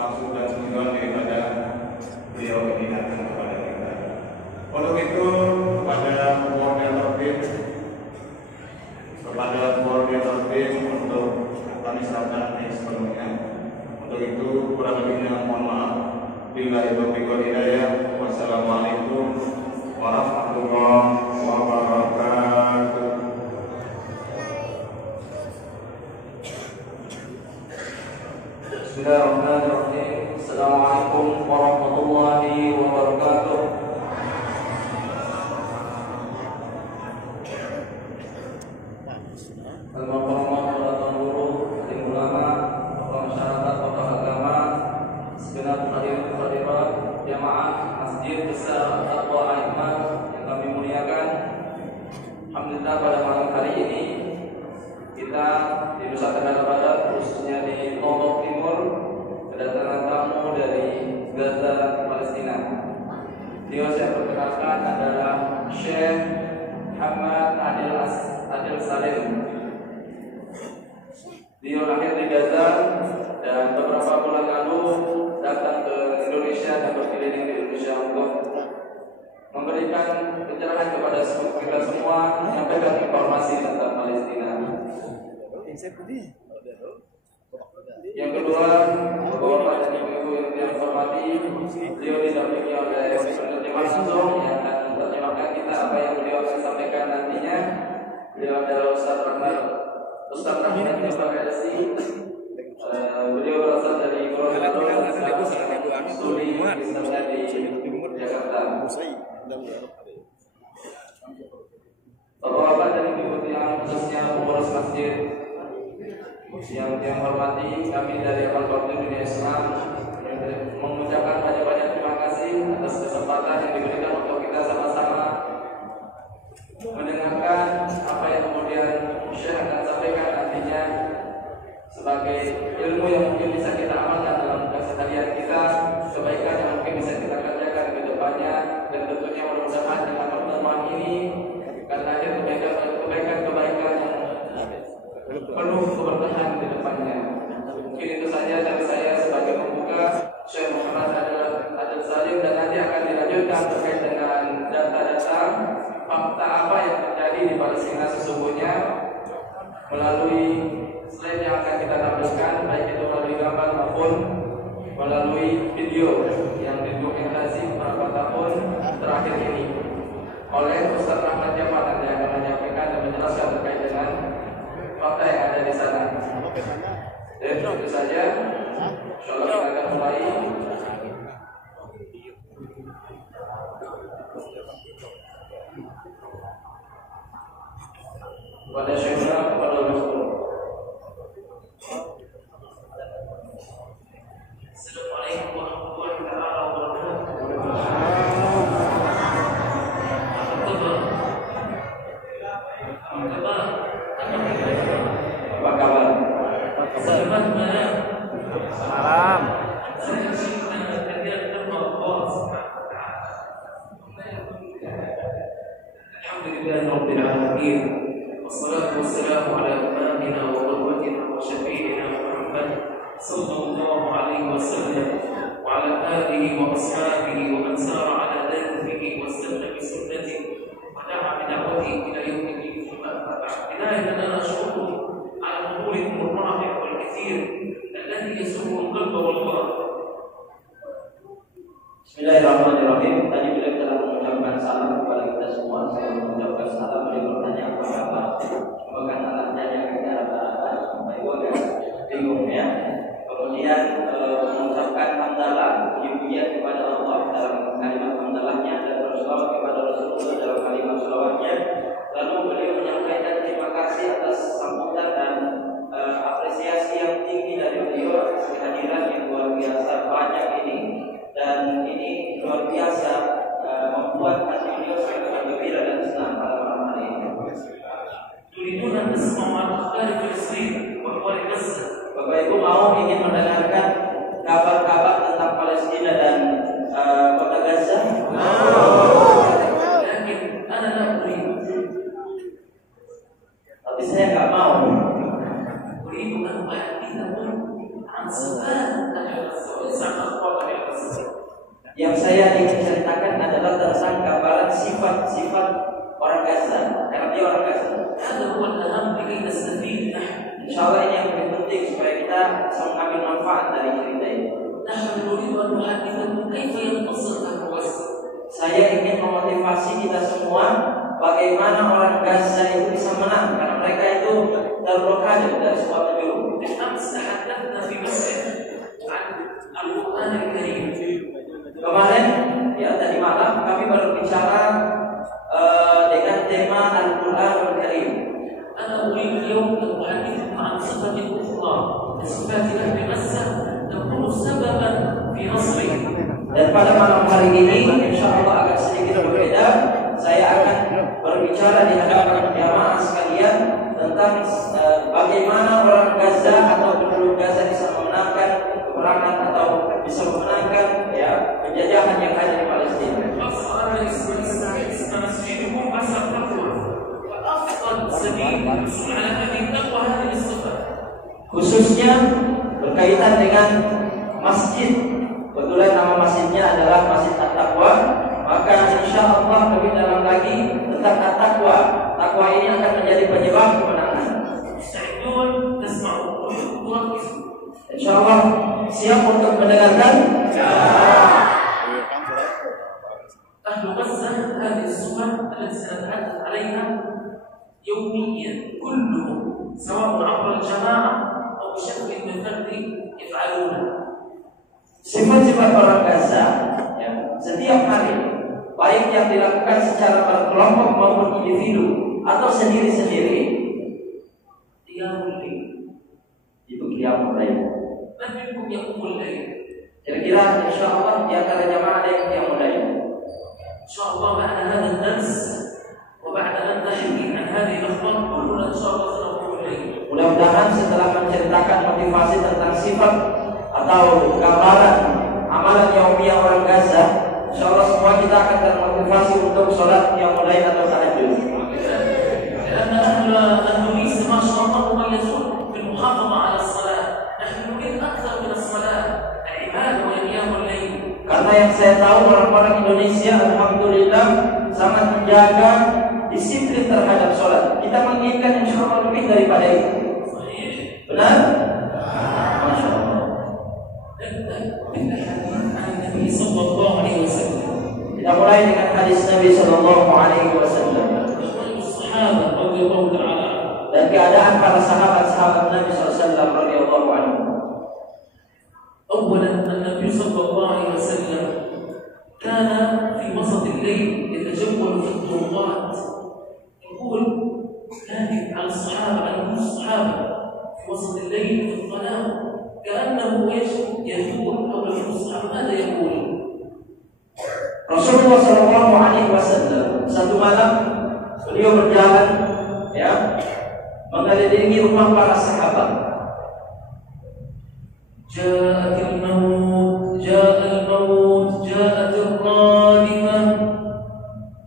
maksud dan tujuan daripada beliau ini datang kepada kita. Untuk itu kepada koordinator BIM untuk kami serahkan sepenuhnya. Untuk itu kurang lebihnya mohon maaf. Billahi taufiq wal hidayah. Wassalamualaikum warahmatullahi wabarakatuh. Bismillahirrahmanirrahim. Assalamualaikum warahmatullahi wabarakatuh. Alhamdulillah pada malam hari ini kita di Nusa Tenggara Barat, khususnya di Lombok Timur, kedatangan tamu dari Gaza, Palestina. Beliau saya perkenalkan adalah Syekh Muhammad Adil Salim. Beliau lahir di Gaza dan beberapa bulan lalu datang ke Indonesia dan berkeliling di Indonesia untuk memberikan pencerahan kepada kita semua, menyampaikan informasi tentang Palestina. Yang kedua, Bapak dan Ibu yang hormati, beliau didampingi oleh penerjemah langsung yang akan menerjemahkan kita apa yang beliau akan sampaikan nantinya. Beliau adalah Ustaz Rahmat Al-Farisi. Beliau berasal dari Gorontalo, studi Islamnya di Jakarta. Bapak-bapak dan ibu yang khususnya pengurus masjid yang hormati, kami dari Al-Fatih Dunia Islam mengucapkan banyak-banyak terima kasih atas kesempatan yang diberikan untuk kita sama-sama mendengarkan apa yang kemudian Syekh akan sampaikan nantinya sebagai ilmu yang mungkin bisa kita amalkan dalam keseharian kita, kebaikan yang mungkin bisa kita kerjakan ke depannya, dan tentunya mudah-mudahan dengan pertemuan ini akan lahir kebaikan-kebaikan yang penuh keberkahan di depannya. Mungkin itu saja dari saya sebagai pembuka. Syekh Muhammad Adil Salim, dan nanti akan dilanjutkan terkait dengan data-data fakta apa yang terjadi di Palestina sesungguhnya melalui slide yang akan kita tampilkan, baik itu melalui gambar maupun melalui video yang didokumentasi beberapa tahun terakhir ini oleh Ustaz Rahmat Jafar, nanti akan menyampaikan dan menjelaskan terkait dengan fakta yang ada di sana. Dan itu saja. Insyaallah kita akan mulai. Kepada Syekhna, kepada Rasul. Assalamualaikum warahmatullahi wabarakatuh. Apa kabar? Selamat malam. Salam. Alhamdulillahirabbil alamin. Wassalatu wassalamu ala imamina wa qudwatina wa syafi'ina Muhammad sallallahu alaihi wasallam wa ala alihi wa ashabihi wa man sara ala dhalika wa istana bi sunnatihi wa da'a bi da'watihi ila yawmil qiyamah. Bidayatan nashkuru ala hudulikum ar-rafiq wal kathir alladhi yasurru al-qalb wal qalb. Bismillahirrahmanirrahim. Tadi beliau telah mengucapkan salam kepada kita semua. Saya mengucapkan salam, beliau bertanya apa kabar. Apakah anaknya yang kita rata-rata baik wajar bingung ya. Kemudian mengucapkan hamdalah, puji-pujian kepada Allah dalam kalimat hamdalahnya dan berselawat kepada Rasulullah dalam kalimat selawatnya. Lalu beliau menyampaikan terima kasih atas sambutan dan apresiasi yang tinggi dari beliau, kehadiran yang luar biasa banyak ini, dan ini luar biasa membuat hati beliau sangat gembira dan senang pada malam hari ini. Turiduna tasma'u akhbari Filistin wa akhbari Gaza. Bapak Ibu mau ingin mendengarkan kabar-kabar tentang Palestina dan kota Gaza? Tapi saya nggak mau. غزة ويسعد أخواتنا في غزة. Yang saya ingin ceritakan adalah tentang gambaran sifat-sifat orang Gaza, karena dia orang Gaza. هذا هو الأهم لكي نستفيد نحن. Insyaallah ini yang paling penting supaya kita bisa mengambil manfaat dari cerita ini. نحن نريد أن نحدثكم كيف ينتصر أهل غزة. Saya ingin memotivasi kita semua bagaimana orang Gaza itu bisa menang karena mereka itu terblokade dari sebuah penjuru. بالأمس تحدثنا في مسجد عن القرآن الكريم. Kemarin ya tadi malam kami berbicara dengan tema Al-Qur'an Al-Karim. أنا أريد اليوم أن أحدثكم عن صفة أخرى صفات أهل غزة تكون سببا في نصره. Dan pada malam hari ini insya Allah agak sedikit berbeda. Saya akan berbicara di hadapan jamaah sekalian tentang bagaimana orang Gaza atau penduduk Gaza bisa memenangkan peperangan atau bisa memenangkan ya penjajahan yang ada di Palestina. Khususnya berkaitan dengan masjid. Kebetulan nama masjidnya adalah Masjid At-Taqwa. Maka insya Allah lebih dalam lagi tentang At-Taqwa. Taqwa ini akan menjadi penyebab kemenangan. Insya Allah siap untuk mendengarkan. أهل غزة هذه الصفة التي سنتحدث عليها يوميا كلهم سواء عبر الجماعة أو بشكل فردي يفعلونها. Sifat-sifat orang Gaza ya, setiap hari baik yang dilakukan secara berkelompok maupun individu atau sendiri-sendiri itu qiyamul lail. من منكم يقوم الليل؟ Kira-kira insya Allah di antara jamaah ada yang qiyamul lail. إن شاء الله بعد هذا الدرس وبعد أن نحكي عن هذه الأخبار كلنا إن شاء الله سنقوم الليل. Mudah-mudahan setelah menceritakan motivasi tentang sifat atau gambaran amalan yaumiyah orang Gaza, insya Allah semua kita akan termotivasi untuk sholat qiyamul lail atau tahajud. لأن أهل أندونيس ما شاء الله مميزون بالمحافظة على الصلاة. نحن نريد أكثر من الصلاة العبادة وقيام الليل. Karena yang saya tahu orang-orang Indonesia alhamdulillah sangat menjaga disiplin terhadap sholat. Kita menginginkan insya Allah lebih daripada itu. Benar? Masya Allah. Kita mulai dengan hadis Nabi Sallallahu Alaihi Wasallam dan keadaan para sahabat-sahabat Nabi Sallallahu Alaihi Wasallam radhiyallahu anhu. أولا النبي صلى الله عليه وسلم كان في وسط الليل يتجول في الطرقات يقول كاتب على الصحابة على كل الصحابة في وسط الليل في الظلام كأنه يدور حول الصحابة. ماذا يقول؟ Rasulullah Sallallahu Alaihi Wasallam satu malam beliau berjalan ya mengelilingi rumah para sahabat. جاءت الموت جاء الموت جاءت الرادفة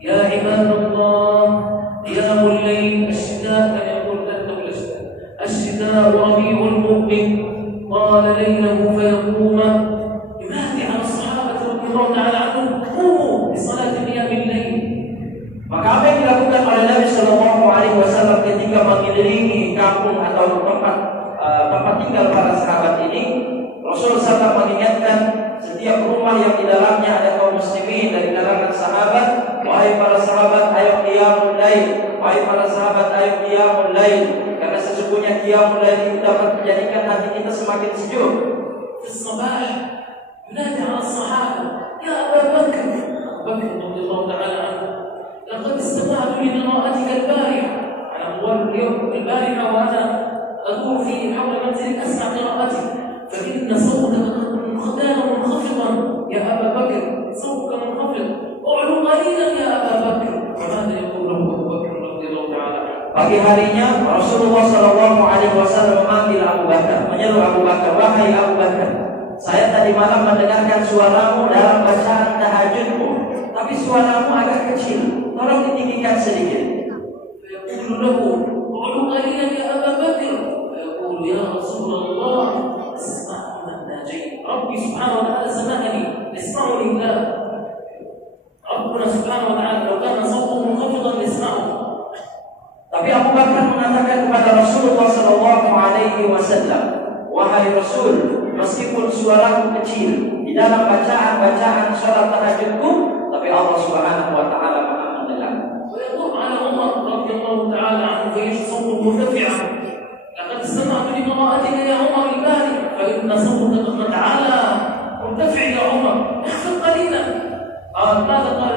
يا عباد الله قيام الليل الشتاء كان يقول الشتاء ربيع المؤمن قال ليله فيقوم ينادي على الصحابة رضي الله تعالى عنهم قوموا بصلاة قيام الليل. Maka apa yang dilakukan oleh Nabi Sallallahu Alaihi Wasallam ketika mengelilingi kampung atau tempat tinggal para sahabat ini, Rasul SAW mengingatkan setiap rumah yang di dalamnya ada kaum muslimin dari kalangan sahabat, wahai para sahabat ayo qiyamul lail, wahai para sahabat ayo qiyamul lail, karena sesungguhnya qiyamul lail itu dapat menjadikan hati kita semakin sejuk. في الصباح ينادي على الصحابة يا أبا بكر رضي الله تعالى عنه لقد استمعت لقراءتك البارحة على أول اليوم البارحة وأنا أدور في حول منزلك أسمع قراءتك فإن صوتك كان منخفضا يا أبا بكر صوتك منخفض أعلو قليلا يا أبا بكر. وماذا يقول له أبو بكر رضي الله تعالى عنه؟ Pagi harinya Rasulullah Sallallahu Alaihi Wasallam memanggil Abu Bakar, menyeru Abu Bakar, wahai Abu Bakar, saya tadi malam mendengarkan suaramu dalam bacaan tahajudmu, tapi suaramu agak kecil, tolong ditinggikan sedikit. فيقول له أعلو قليلا يا أبا بكر فيقول يا رسول الله اسمع من ناجيت ربي سبحانه وتعالى سمعني اسمعوا لله. Rabbuna subhanahu wa ta'ala kalau kana sautuhu munkhafidhan isma'u. Tapi Abu Bakar mengatakan kepada Rasulullah sallallahu alaihi wasallam, wahai Rasul, meskipun suaraku kecil di dalam bacaan salat tahajudku, tapi Allah Subhanahu wa taala Maha mendengar. Wa yaqul ala Umar radhiyallahu ta'ala anhu fa sautuhu murtafi'an. Laqad istama'tu li qira'atika ya Umar al-bari fa inna sawtaka ta'ala murtafi' ya Umar. Ihfaz qalilan. ماذا قال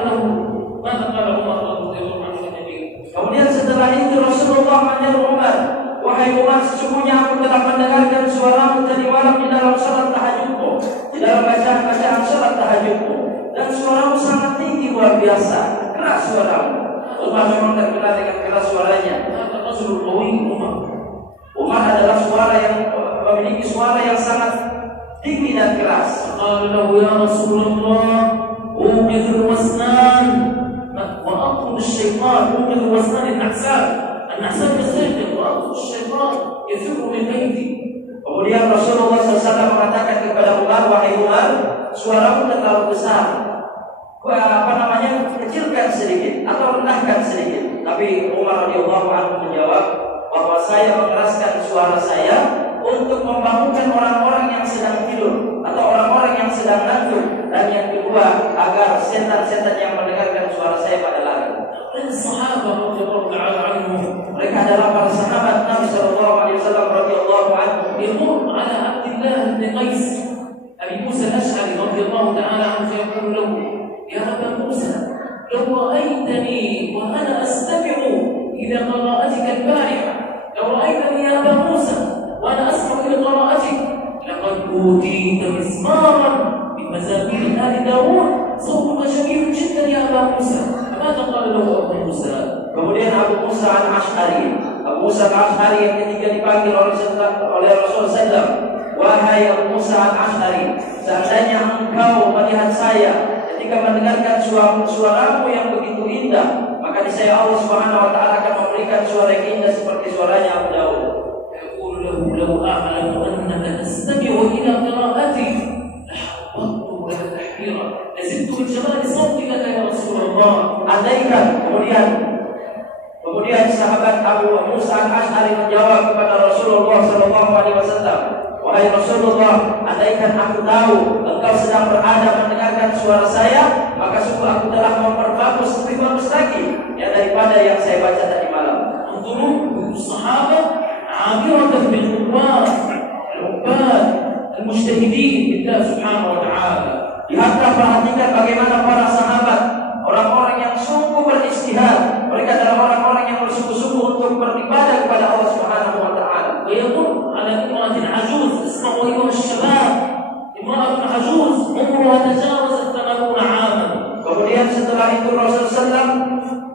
عمر رضي الله عنه النبي. Kemudian setelah itu Rasulullah menyeru Umar, wahai Umar, sesungguhnya aku telah mendengarkan suaramu tadi malam di dalam salat tahajudku, di dalam bacaan salat tahajudku, dan suaramu sangat tinggi luar biasa, keras suaramu. Umar memang terkenal dengan keras suaranya. Umar adalah suara yang memiliki suara yang sangat tinggi dan keras. Qala ya Rasulullah, أوقظ الوسنان وأطرد الشيطان. أوقظ الوسنان النعسان يستيقظ وأطرد الشيطان يفر من بيتي. Kemudian Rasulullah SAW mengatakan kepada Umar, wahai Umar, suaramu terlalu besar, kecilkan sedikit atau rendahkan sedikit. Tapi Umar radhiyallahu anhu menjawab bahwa saya mengeraskan suara saya untuk membangunkan orang-orang yang sedang tidur atau orang-orang yang sedang ngantuk, dan yang kedua agar setan-setan yang mendengarkan suara saya pada lari. Mereka adalah para sahabat Nabi sallallahu alaihi wasallam radhiyallahu anhu. Yaqul ala Abdullah bin Qais Abi Musa al-Ash'ari radhiyallahu ta'ala anhu yaqul lahu ya Aba Musa law ra'aytani wa ana astami'u ila qira'atika al-bariha law ra'aytani ya Aba Musa wa ana asma'u ila qira'atik laqad utita mismaran min mazamir ali Dawud sawtuka jamil jiddan ya Aba Musa. Maka qala lahu Abu Musa. Kemudian Abu Musa al-Ash'ari yang ketiga dipanggil oleh Rasulullah SAW. Wahai Abu Musa al-Ash'ari, seandainya engkau melihat saya ketika mendengarkan suaramu yang begitu indah, maka niscaya Allah Subhanahu wa taala akan memberikan suara yang indah seperti suaranya Abu Dawud. Yaqulu lahu law a'lamu annaka tastami'u ila qira'ati lahabbtu laka tahqira lazidtu min jamali sawtika ya Rasulullah. Andaikan kemudian sahabat Abu Musa al-Ash'ari menjawab kepada Rasulullah sallallahu alaihi wasallam, wahai Rasulullah, andaikan aku tahu engkau sedang berada mendengarkan suara saya, maka sungguh aku telah memperbagus lebih bagus lagi ya daripada yang saya baca tadi malam. Untuk sahabat amiratan bil quwwat al-ubbad al-mujtahidin billah subhanahu wa ta'ala. Lihatlah, perhatikan bagaimana para sahabat, orang-orang yang sungguh beristihad. Mereka adalah orang-orang yang bersungguh-sungguh untuk beribadah kepada Allah Subhanahu wa taala. Wa yaqul ala imra'atin ajuz isma'u ayyuha asy-syabab, imra'atun ajuz umruha tajawazat 80 'aman. Kemudian setelah itu Rasulullah SAW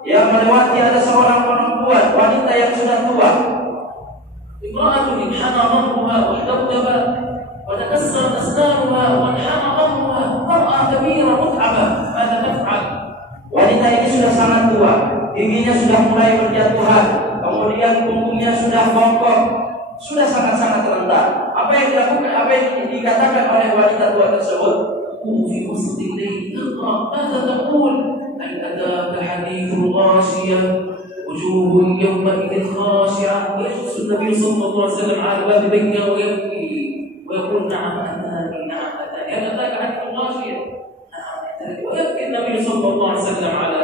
yang melewati ada seorang perempuan, wanita yang sudah tua. Imra'atun inhana dharruha wa ihtadaba wa takassarat asnanuha wa inhana dharruha mar'a kabira mut'aba. Mada taf'al? Wanita ini sudah sangat tua, giginya sudah mulai berjatuhan, kemudian punggungnya sudah bongkok, sudah sangat-sangat rentan. Apa yang dilakukan? Apa yang dikatakan oleh wanita tua tersebut? Fi wasati al-layl iqra madza taqul hal ataka hadithul ghashiyah wujuhun yawma idhin khashi'ah. Yajlisu an-nabiy sallallahu alaihi wasallam 'ala bab baytihi wa yabki wa yaqul na'am atani hal ataka hadithul ghashiyah. ويبكي النبي صلى الله عليه وسلم على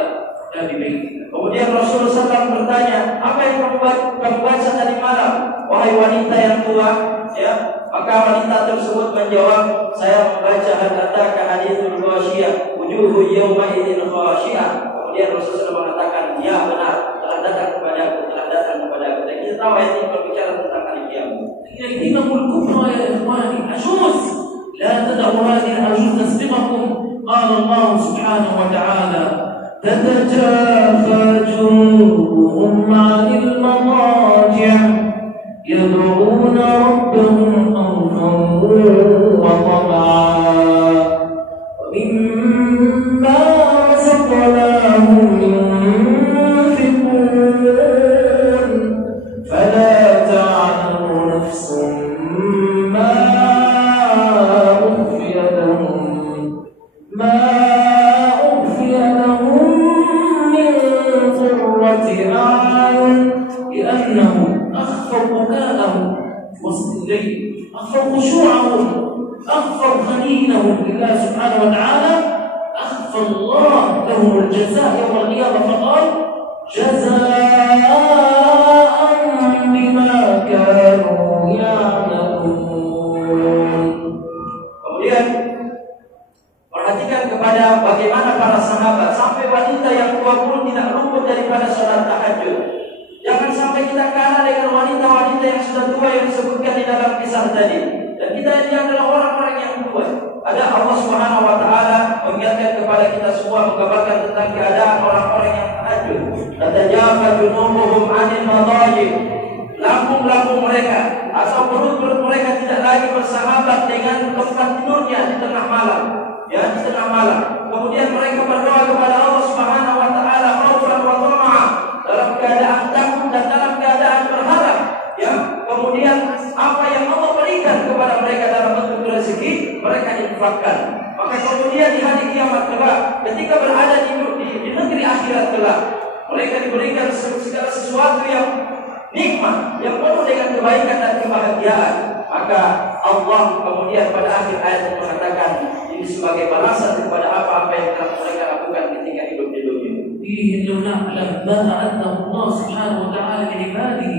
باب بيته. Kemudian Rasulullah SAW bertanya, apa yang kamu baca tadi malam, wahai wanita yang tua? Ya, maka wanita tersebut menjawab, saya membaca hadata hadithul ghashiyah wujuhu yawma idzin khashi'ah. Kemudian Rasulullah SAW mengatakan, ya benar, telah datang kepadaku. Dan kita tahu ayat ini berbicara tentang hari kiamat. Al-himamul kubra ya ikhwani, ajuz la tad'u hadhihi al-ajuz tasbiqakum. قال الله سبحانه وتعالى تتجافى جنوبهم عن المضاجع يدعون ربهم خوفا وطمعا ومما رزقناهم ينفقون فلا تعلم نفس ما ما أخفي لهم من قرة أعين لأنهم أخفوا بكاءهم في وسط الليل، أخفوا خشوعهم، أخفوا خليلهم لله سبحانه وتعالى، أخفى الله لهم الجزاء يوم القيامة فقال جزاء بما كانوا يعملون. Kemudian perhatikan kepada bagaimana para sahabat sampai wanita yang tua pun tidak luput daripada sholat tahajud. Jangan sampai kita kalah dengan wanita-wanita yang sudah tua yang disebutkan di dalam kisah tadi. Dan kita ini adalah orang-orang yang tua. Ada Allah Subhanahu wa taala mengingatkan kepada kita semua, menggambarkan tentang keadaan orang-orang yang tahajud. Tatajafa junubuhum 'anil madajid. Lambung-lambung mereka atau perut-perut mereka tidak lagi bersahabat dengan tempat tidurnya di tengah malam. Ya, di tengah malam. Kemudian mereka berdoa kepada Allah Subhanahu wa taala khaufan wa tama'a, dalam keadaan takut dan dalam keadaan berharap. Ya, kemudian apa yang Allah berikan kepada mereka dalam bentuk rezeki, mereka infakkan. Maka kemudian di hari kiamat kelak, ketika berada di negeri akhirat kelak, mereka diberikan segala sesuatu yang nikmat, yang penuh dengan kebaikan dan kebahagiaan. Maka Allah kemudian pada akhir ayat mengatakan ini sebagai balasan kepada apa-apa yang telah mereka lakukan ketika hidup di dunia. فيه لنعلم ما أعده الله سبحانه وتعالى لعباده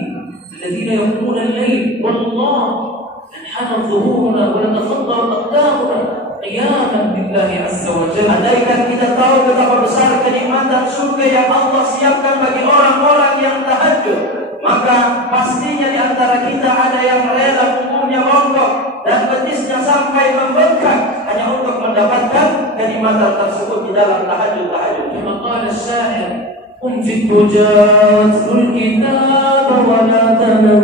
الذين يقومون الليل والله انحنى ظهورنا ونتفضل أقدامنا قياما لله عز وجل. Andaikan kita tahu betapa besar kenikmatan surga yang Allah siapkan bagi orang-orang yang tahajud, maka pastinya di antara kita ada yang rela punggungnya bongkok dan betisnya sampai membengkak hanya untuk mendapatkan kenikmatan tersebut di dalam tahajud. كما قال الشاعر قم في الدجى واتل الكتاب ولا تنم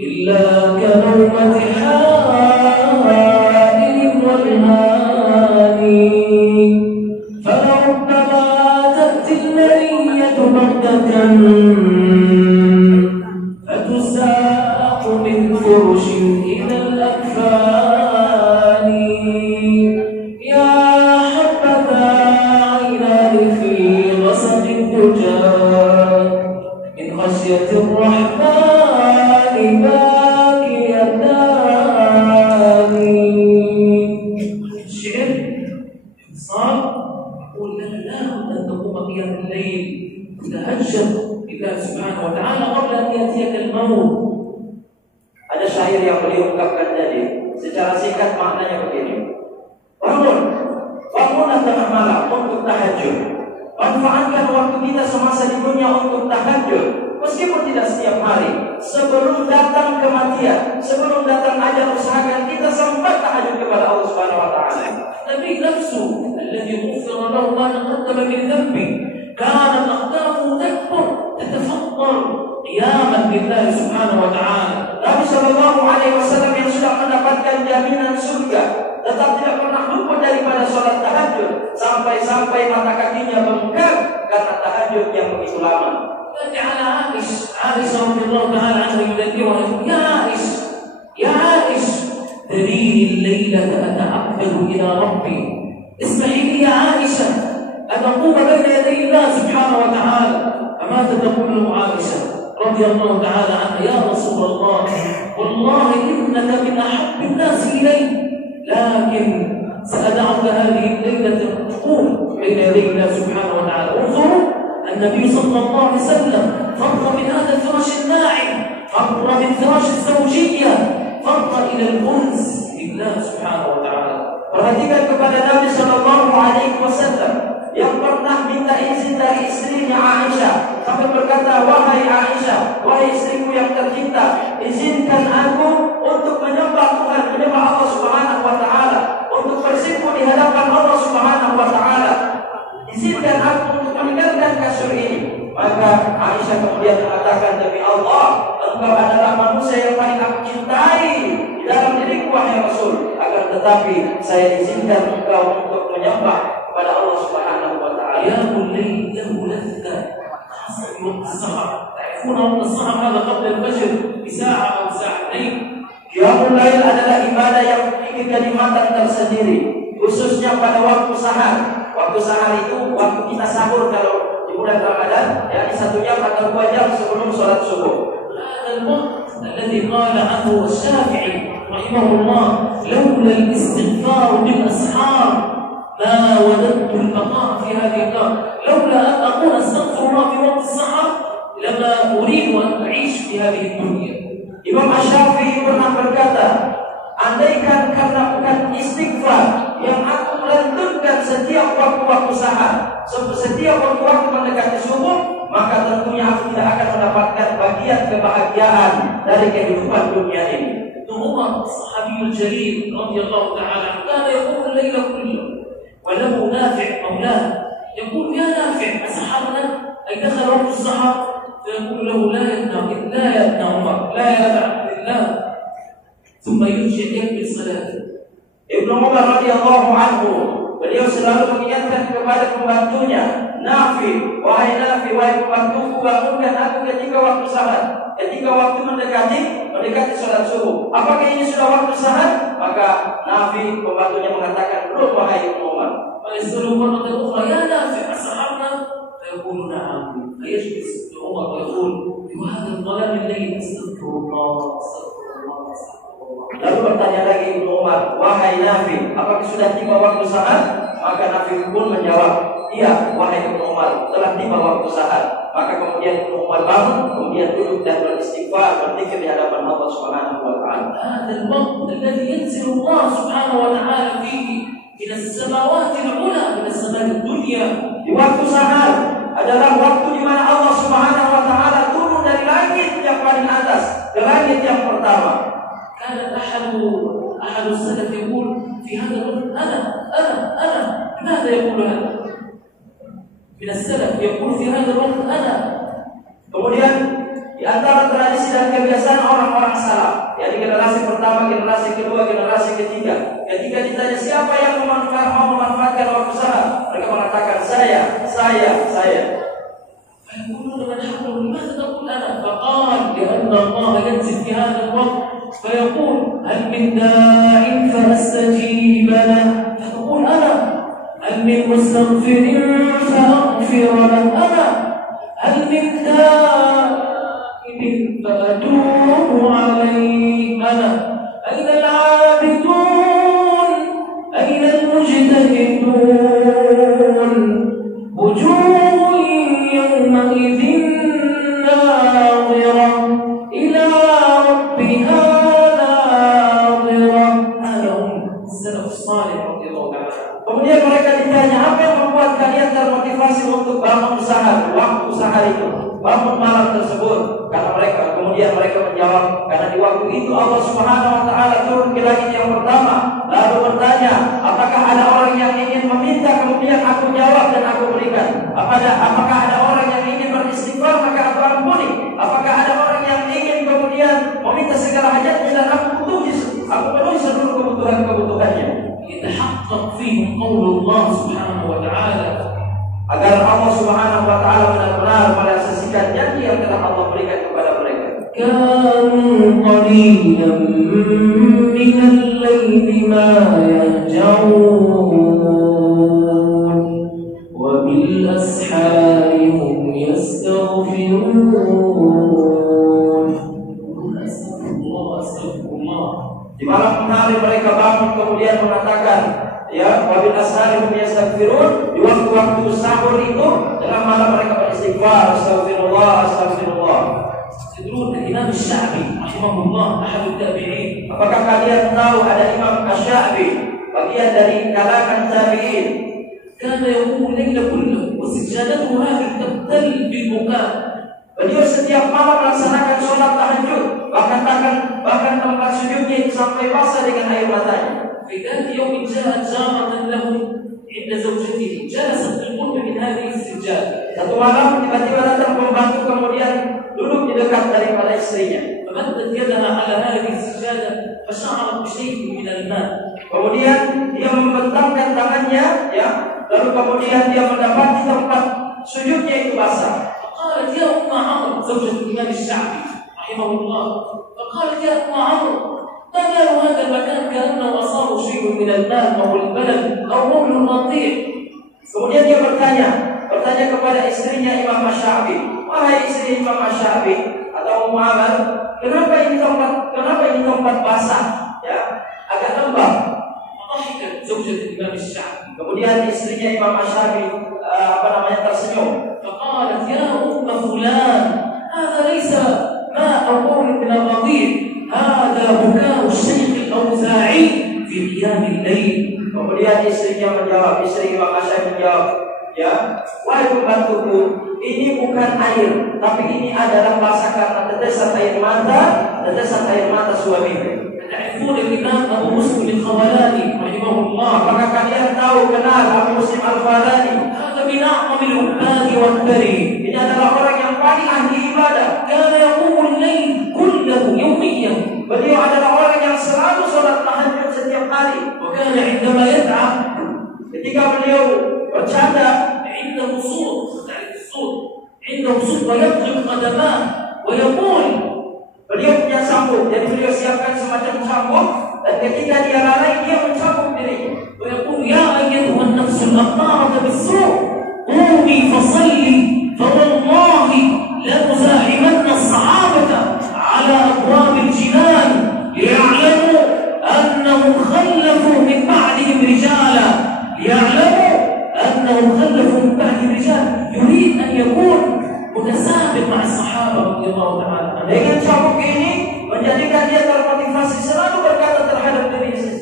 إلا كنومة حائل والهاني فلربما تأتي المنية بغتة فتساق من فرش إلى الأكفان يا حبذا عينان في غسل الدجى من خشية الرحمن باكيتان. الشعر باختصار يقول لنا لابد أن تقوم قيام الليل تتهجد لله سبحانه وتعالى قبل أن يأتيك الموت. Ada syair yang beliau ungkapkan tadi, secara singkat maknanya begini: bangunlah tengah malam untuk tahajud. Manfaatkan waktu kita semasa di dunia untuk tahajud, meskipun tidak setiap hari. Sebelum datang kematian, sebelum datang ajal, usahakan kita sempat tahajud kepada Allah Subhanahu wa taala. النبي نفسه الذي غفر له ما تقدم من ذنبه كانت أقدامه تكبر تتفطر قياما لله سبحانه وتعالى. Nabi Shallallahu Alaihi Wasallam yang sudah mendapatkan jaminan surga, tetap tidak pernah luput daripada sholat tahajud, sampai-sampai mata kakinya bengkak karena tahajud yang begitu lama. يأتي على عائشة رضي الله تعالى عنها يذكرها يا عائشة دعيني الليلة أتعبد إلى ربي. اسمحي لي يا عائشة أن أقوم بين يدي الله سبحانه وتعالى. فماذا تقول له عائشة رضي الله تعالى عنها؟ يا رسول الله والله إنك من أحب الناس إلي، لكن سأدعك هذه الليلة تقوم بين يدي الله سبحانه وتعالى. انظروا النبي صلى الله عليه وسلم فر من هذا الفراش الناعم، فر من فراش الزوجية، فر إلى الأنس لله سبحانه وتعالى. Perhatikan kepada Nabi Shallallahu Alaihi Wasallam yang pernah minta izin dari istrinya Aisyah sampai berkata, wahai Aisyah, wahai istriku yang tercinta, izinkan aku untuk menyembah Tuhan, menyembah Allah Subhanahu Wa Taala, untuk bersimpuh di hadapan Allah Subhanahu Wa Taala. Izinkan aku untuk meninggalkan kasur ini. Maka Aisyah kemudian mengatakan, demi Allah, engkau adalah manusia yang paling aku cintai di dalam diriku, wahai Rasul. Akan tetapi saya izinkan engkau untuk menyembah kepada Allah Subhanahu Wa Taala. يا بني له لذة خاصة بوقت السحر. تعرفون وقت السحر هذا قبل الفجر بساعة أو ساعتين. Qiyamul Lail adalah ibadah yang memiliki kenikmatan tersendiri, khusus satunya pada waktu sahar. Waktu sahar itu waktu kita sahur kalau di bulan Ramadan, ya, satunya pada 2 jam sebelum sholat subuh. هذا الوقت الذي قال عنه الشافعي رحمه الله لولا الاستغفار بالأسحار ما وددت البقاء في هذه الدار لولا أن أقول أستغفر الله في وقت السحر لما أريد أن أعيش في هذه الدنيا. Imam Asy-Syafi'i pernah berkata, andaikan karena bukan istighfar yang aku melantunkan setiap waktu-waktu sahar, setiap waktu-waktu mendekati subuh, maka tentunya aku tidak akan mendapatkan bagian kebahagiaan dari kehidupan dunia ini. عمر الصحابي الجليل رضي الله تعالى عنه كان يقوم الليل كله وله نافع مولاه يقول يا نافع أسحرنا أي دخل وقت السحر فيقول له لا يا ابن عمر لا يا ابن عبد الله ثم يرجع يكمل صلاته. Ibnu Umar radhiyallahu anhu, beliau selalu mengingatkan kepada pembantunya, Nafi, wahai Nafi, wahai pembantuku, bangunkan aku ketika waktu sahar, ketika waktu mendekati sholat subuh. Apakah ini sudah waktu sahar? Maka Nafi, pembantunya, mengatakan, belum, wahai Ibnu Umar. فيسأله مرة أخرى يا نافع أسحرنا فيقول نعم فيجلس ابن عمر ويقول وهذا الظلام الليل استغفر الله استغفر الله استغفر الله. Lalu bertanya lagi Ibnu Umar, wahai Nafi, apakah sudah tiba waktu sahar? Maka Nafi pun menjawab, iya, wahai Ibnu Umar, telah tiba waktu sahar. Maka kemudian Ibnu Umar bangun, kemudian duduk dan beristighfar, berzikir di hadapan Allah Subhanahu wa taala. هذا الوقت الذي ينزل الله سبحانه وتعالى فيه من السماوات العلى من السماء الدنيا. Di waktu sahar adalah waktu di mana Allah Subhanahu wa taala turun dari langit yang paling atas ke langit yang pertama. كان أحد السلف يقول في هذا الوقت أنا لماذا يقول هذا؟ من السلف يقول في هذا الوقت أنا. Kemudian di antara tradisi dan kebiasaan orang-orang salaf, ya, di generasi pertama, generasi kedua, generasi ketiga, ketika ditanya siapa yang mau memanfaatkan waktu sahar, mereka mengatakan saya. فيقولون من حوله لماذا تقول أنا؟ فقال لأن الله ينزل في هذا الوقت فيقول هل من داع فأستجيب له فيقول أنا. هل من مستغفر فأغفر له أنا. هل من تائب فأتوب عليه أنا. أين العابدون أين المجتهدون وجوه يومئذ ناظرة إلى ربها ناظرة. هذا هم السلف الصالح رضي الله تعالى. Kemudian mereka ditanya, apa yang membuat kalian termotivasi untuk bangun sahar, waktu sahar itu, bangun malam tersebut? Kata mereka. Kemudian mereka menjawab, karena di waktu itu Allah Subhanahu wa taala turun ke langit yang pertama, lalu bertanya, apakah ada orang yang ingin meminta, kemudian aku jawab dan aku berikan. Apakah ada orang yang ingin beristighfar, maka aku ampuni. Apakah ada orang yang ingin kemudian meminta segala hajatnya dan aku penuhi seluruh kebutuhannya. يتحقق فيه قول الله سبحانه وتعالى agar Allah Subhanahu wa taala benar-benar merealisasikan janji yang telah Allah berikan kepada mereka. كانوا قليلا من الليل ما يهجعون وبالأسحار هم يستغفرون. أستغفر الله. Di malam hari mereka bangun kemudian mengatakan, ya, wabil ashari hum yastaghfirun. Di waktu-waktu sahur itu dalam malam mereka beristighfar, astagfirullah. تدرون الإمام الشعبي رحمه الله أحد التابعين. Apakah kalian tahu ada Imam Asy-Sya'bi, bagian dari kalangan tabi'in? كان يقوم الليل كله وسجادته هذه تبتل بالبكاء. Beliau setiap malam melaksanakan sholat tahajud, bahkan tempat sujudnya itu sampai basah dengan air matanya. في ذات يوم جاءت جارة له عند زوجته جلست بالقرب من هذه السجادة. Satu malam tiba-tiba datang pembantu kemudian duduk di dekat daripada istrinya. فمدت يدها على هذه السجادة فشعرت بشيء من الماء. Kemudian dia membentangkan tangannya, ya, lalu kemudian dia mendapati tempat sujudnya itu basah. فقالت يا أم عمرو زوجة الإمام الشعبي رحمه الله فقالت يا أم عمرو ما بال هذا المكان كأنه أصابه شيء شيء من الماء أو البلد أو بول قطيع. Kemudian dia bertanya kepada istrinya Imam Asy-Syafi'i, wahai istri Imam Asy-Syafi'i atau Muhammad, kenapa ini tempat basah, ya, agak lembab? فضحكت زوجة الإمام الشافعي. Kemudian istrinya Imam Asy-Syafi'i tersenyum. فقالت يا أم فلان هذا ليس ماء أو بول من الرضيع، هذا بكاء الشيخ الأوزاعي في قيام الليل. Kemudian istrinya menjawab, istri Imam Asy-Syafi'i menjawab, ya, wahai pembantuku, ini bukan air, tapi ini adalah basah karena tetesan air mata suamiku. تعرفون الإمام أبو مسلم الخولاني رحمه الله؟ Apakah kalian tahu kenal Abu Muslim Al-Khawlani? هذا من أعظم العباد والبري. Ini adalah orang yang paling ahli ibadah. كان يقوم الليل كله يوميا. Beliau adalah orang yang selalu sholat tahajud setiap hari. وكان عندما يتعب Ketika beliau bercanda, عنده صوت، تعرف الصوت، عنده صوت ويطلق قدماه ويقول. beliau punya sambuk, jadi beliau siapkan semacam sambuk, dan ketika dia lalai dia mencambuk dirinya. ويقول يا أيتها النفس الأمارة بالسوء قومي فصلي فوالله لنزاحمن الصحابة على أبواب الجنان ليعلموا أنهم خلفوا من بعدهم رجالا، يريد أن يكون متسابق مع الصحابة رضي الله تعالى عنهم. Dengan sambuk ini menjadikan dia termotivasi selalu berkata terhadap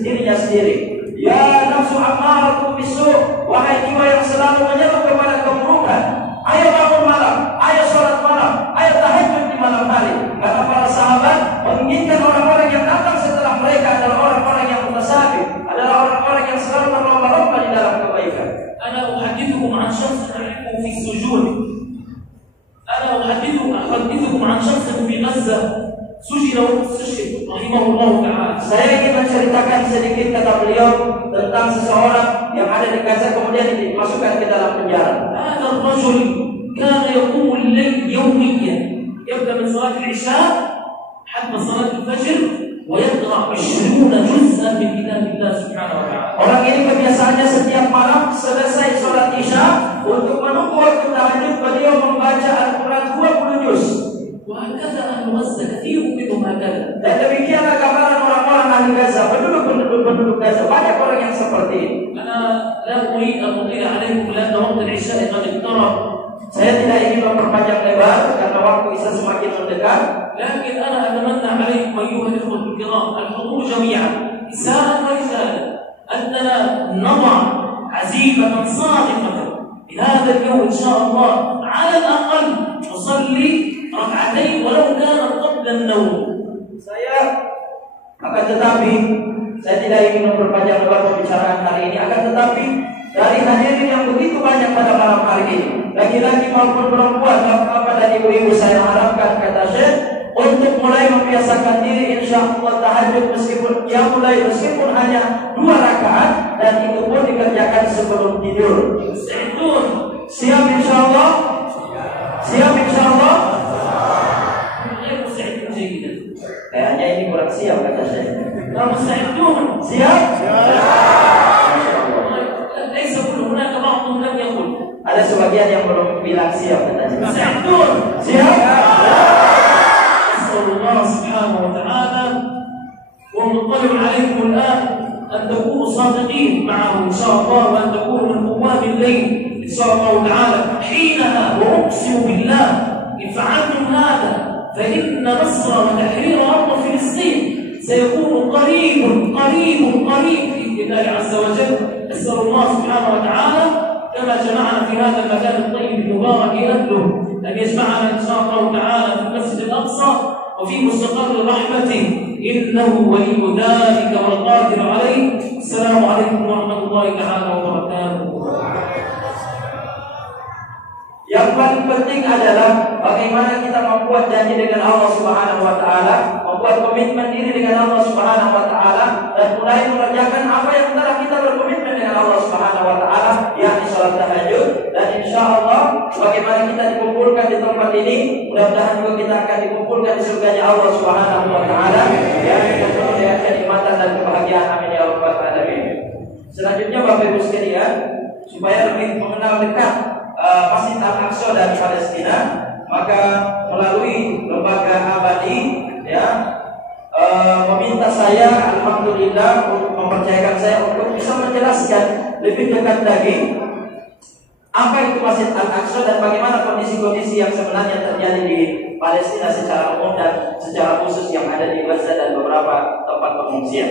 dirinya sendiri, ya nafsu ammaratu bisu', wahai jiwa yang selalu menyeru kepada keburukan, ayo bangun malam, ayo sholat malam, ayo tahajud di malam hari. Karena para sahabat menginginkan orang-orang yang datang setelah mereka adalah orang-orang yang mutasabik, adalah orang-orang yang selalu berlomba-lomba di dalam kebaikan. أنا أحدثكم عن شخص أعرفه في السجون. أحدثكم عن شخص في غزة سجن واستشهد رحمه الله تعالى. Saya ingin menceritakan sedikit kata beliau tentang seseorang yang ada di Gaza kemudian dimasukkan ke dalam penjara. هذا الرجل كان يقوم الليل يوميا، يبدأ من صلاة العشاء حتى صلاة الفجر ويقرأ 20 جزءا من كتاب الله سبحانه وتعالى. Orang ini kebiasaannya setiap malam selesai sholat isya untuk menunggu waktu tahajud beliau membaca Al-Quran 20 juz. وهكذا أهل غزة كثير منهم هكذا. Dan demikianlah gambaran orang-orang ahli Gaza, penduduk Gaza, banyak orang yang seperti ini. أنا لا أريد أن أطيل عليكم لأن وقت العشاء قد اقترب. Saya tidak ingin memperpanjang lebar karena waktu isya semakin mendekat. لكن أنا أتمنى عليكم أيها الإخوة الكرام الحضور جميعا نساء ورجالا أننا نضع عزيمة صادقة في هذا اليوم إن شاء الله، على الأقل نصلي ركعتين ولو كانت قبل النوم. Saya tidak ingin memperpanjang lebar pembicaraan hari ini, akan tetapi dari hadirin yang begitu banyak pada malam hari ini, laki-laki maupun perempuan, bapak-bapak dan ibu-ibu, saya harapkan, kata Syekh, untuk mulai membiasakan diri insyaallah tahajud meskipun hanya 2 rakaat, dan itu pun dikerjakan sebelum tidur. Siap insyaallah? Siap insyaallah? Kayaknya ini kurang siap, kata Syekh. Siap? ليس كل هناك بعضهم لم يقل. Ada sebagian yang belum bilang siap, kata Syekh. Siap? أسأل الله سبحانه وتعالى ونطلع عليكم الآن أن تكونوا صادقين معه إن شاء الله، وأن تكونوا من قوام الليل إن شاء الله تعالى. حينها وأقسم بالله إن فعلتم هذا فإن نصر وتحرير أرض فلسطين سيكون قريب بإذن الله عز وجل. أسأل الله سبحانه وتعالى كما جمعنا في هذا المكان الطيب المبارك أهله أن يجمعنا إن شاء الله تعالى في المسجد الأقصى وفي مستقر رحمته، إنه ولي ذلك والقادر عليه. السلام عليكم ورحمة الله تعالى وبركاته. Yang paling penting adalah bagaimana kita membuat janji dengan Allah Subhanahu wa taala, membuat komitmen diri dengan Allah Subhanahu wa taala, dan mulai mengerjakan apa yang telah kita berkomitmen dengan Allah Subhanahu wa taala, yakni salat tahajud. Dan insyaallah bagaimana kita dikumpulkan di tempat ini, mudah-mudahan juga kita akan dikumpulkan di surganya Allah Subhanahu wa taala, yang penuh dengan kenikmatan dan kebahagiaan. Amin ya rabbal alamin. Selanjutnya Bapak Ibu sekalian, supaya lebih mengenal dekat Masjid Al-Aqsa dari Palestina, maka melalui lembaga Abadi meminta saya, alhamdulillah, mempercayakan saya untuk bisa menjelaskan lebih dekat lagi apa itu Masjid Al-Aqsa dan bagaimana kondisi-kondisi yang sebenarnya terjadi di Palestina secara umum dan secara khusus yang ada di Gaza dan beberapa tempat pengungsian.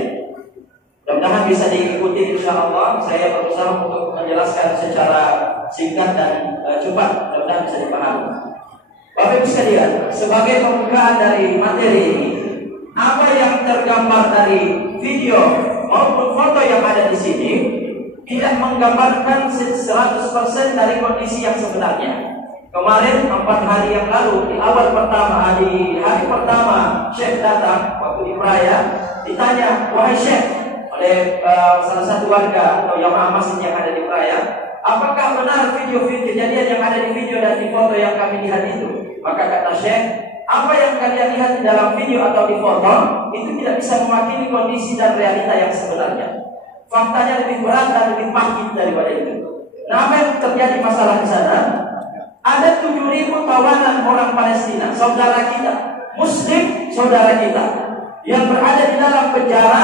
Mudah-mudahan bisa diikuti, insya Allah. Saya berusaha untuk menjelaskan secara singkat dan cepat, mudah-mudahan bisa dipahami. Bapak Ibu sekalian, sebagai pembukaan dari materi ini, apa yang tergambar dari video maupun foto yang ada di sini tidak menggambarkan 100% dari kondisi yang sebenarnya. Kemarin 4 hari yang lalu di hari pertama Syekh datang waktu di Praia, ditanya, wahai Syekh, oleh salah satu warga atau jamaah masjid yang ada di Praia, apakah benar video-video kejadian yang ada di video dan di foto yang kami lihat itu? Maka kata Syekh, apa yang kalian lihat di dalam video atau di foto itu tidak bisa mewakili kondisi dan realita yang sebenarnya. Faktanya lebih berat dan lebih pahit daripada itu. Nah, apa yang terjadi masalah di sana? Ada 7.000 tawanan orang Palestina, saudara kita, Muslim saudara kita, yang berada di dalam penjara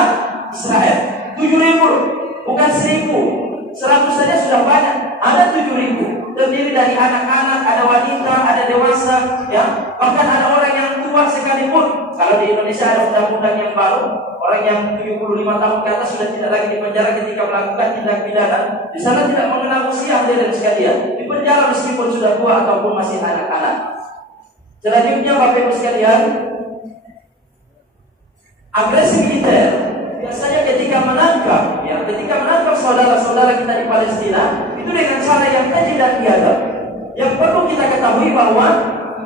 Israel. 7.000, bukan 1.000. 100 saja sudah banyak. Ada 7.000, terdiri dari anak-anak, ada wanita, ada dewasa, ya. Bahkan ada orang yang tua sekalipun. Kalau di Indonesia ada undang-undang yang baru, orang yang 75 tahun ke atas sudah tidak lagi dipenjara ketika melakukan tindak pidana. Di sana tidak mengenal usia, hadirin sekalian. Dipenjara meskipun sudah tua ataupun masih anak-anak. Selanjutnya Bapak Ibu sekalian, agresi militer biasanya ketika menangkap saudara-saudara kita di Palestina itu dengan cara yang keji dan biadab. Yang perlu kita ketahui bahwa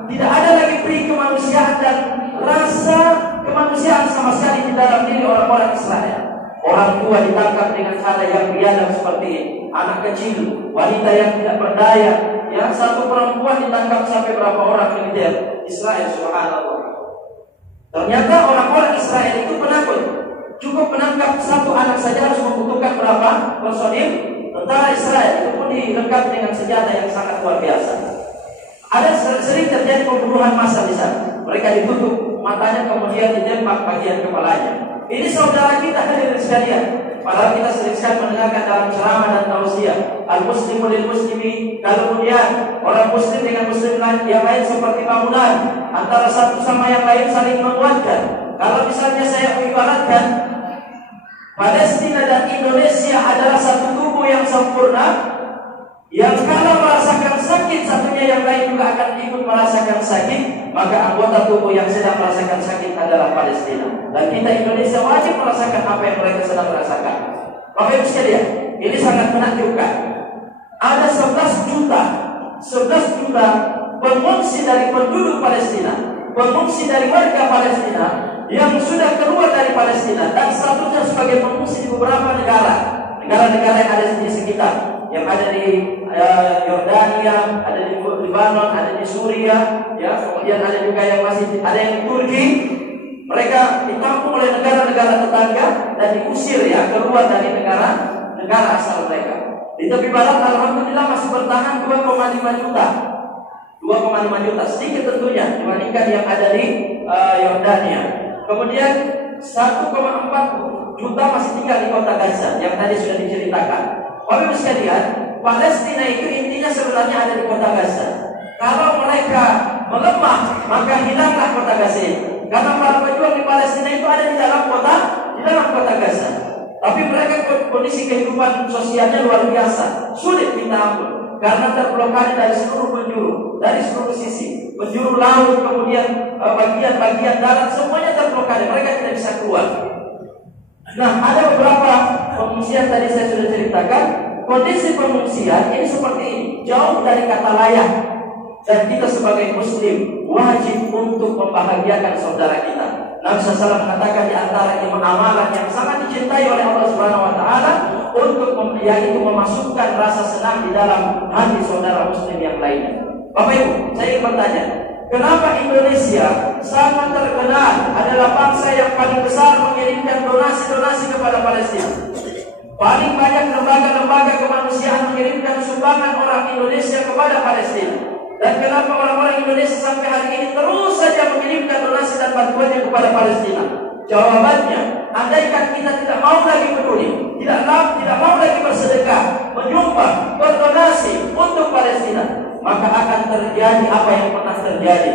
tidak ada lagi peri kemanusiaan dan rasa kemanusiaan sama sekali di dalam diri orang-orang Israel. Orang tua ditangkap dengan cara yang biadab seperti ini, anak kecil, wanita yang tidak berdaya, ya, satu perempuan ditangkap sampai berapa orang militer Israel, subhanallah. Ternyata orang-orang Israel itu penakut. Cukup menangkap satu anak saja harus membutuhkan berapa personil tentara Israel, itu pun dilengkapi dengan senjata yang sangat luar biasa. Ada sering terjadi pembunuhan massal di sana. Mereka ditutup matanya kemudian ditembak bagian kepalanya. Ini saudara kita, hadirin sekalian. Padahal kita sering sekali mendengarkan dalam ceramah dan tausiah, al-muslimu lil muslimi, kalau kemudian orang muslim dengan muslim yang lain seperti bangunan, antara satu sama yang lain saling menguatkan. Kalau misalnya saya ibaratkan Palestina dan Indonesia adalah satu tubuh yang sempurna, yang kalau merasakan sakit satunya yang lain juga akan ikut merasakan sakit, maka anggota tubuh yang sedang merasakan sakit adalah Palestina. Dan kita Indonesia wajib merasakan apa yang mereka sedang merasakan. Bapak Ibu sekalian, ini sangat menakjubkan. Ada 11 juta pengungsi dari penduduk Palestina, pengungsi dari warga Palestina yang sudah keluar dari Palestina dan statusnya sebagai pengungsi di beberapa negara-negara yang ada di sekitar, yang ada di Yordania, ada di Lebanon, ada di Suria, ya, kemudian ada juga yang masih ada yang di Turki. Mereka ditampung oleh negara-negara tetangga dan diusir, ya, keluar dari negara asal mereka. Di tepi barat alhamdulillah masih bertahan 2,5 juta. 2,5 juta, sedikit tentunya dibandingkan yang ada di Yordania. Kemudian 1,4 juta masih tinggal di kota Gaza yang tadi sudah diceritakan. Bapak Ibu sekalian, Palestina itu intinya sebenarnya ada di kota Gaza. Kalau mereka melemah, maka hilanglah kota Gaza itu. Karena para pejuang di Palestina itu ada di dalam kota Gaza. Tapi mereka kondisi kehidupan sosialnya luar biasa, sulit minta ampun. Karena terblokade dari seluruh penjuru, dari seluruh sisi, penjuru laut, kemudian bagian-bagian darat, semuanya terblokade. Mereka tidak bisa keluar. Nah, ada beberapa pengungsian tadi saya sudah ceritakan. Kondisi pengungsian ini seperti ini, jauh dari kata layak. Dan kita sebagai Muslim wajib untuk membahagiakan saudara kita. Nabi SAW mengatakan di antara amalan yang sangat dicintai oleh Allah Subhanahu Wa Taala untuk yaitu memasukkan rasa senang di dalam hati saudara Muslim yang lainnya. Bapak Ibu, saya ingin bertanya, kenapa Indonesia sangat terkenal adalah bangsa yang paling besar mengirimkan donasi-donasi kepada Palestina? Paling banyak lembaga-lembaga kemanusiaan mengirimkan sumbangan orang Indonesia kepada Palestina. Dan kenapa orang-orang Indonesia sampai hari ini terus saja mengirimkan donasi dan bantuannya kepada Palestina? Jawabannya, andaikan kita tidak mau lagi peduli, tidak mau lagi bersedekah, menyumbang, berdonasi untuk Palestina, maka akan terjadi apa yang pernah terjadi.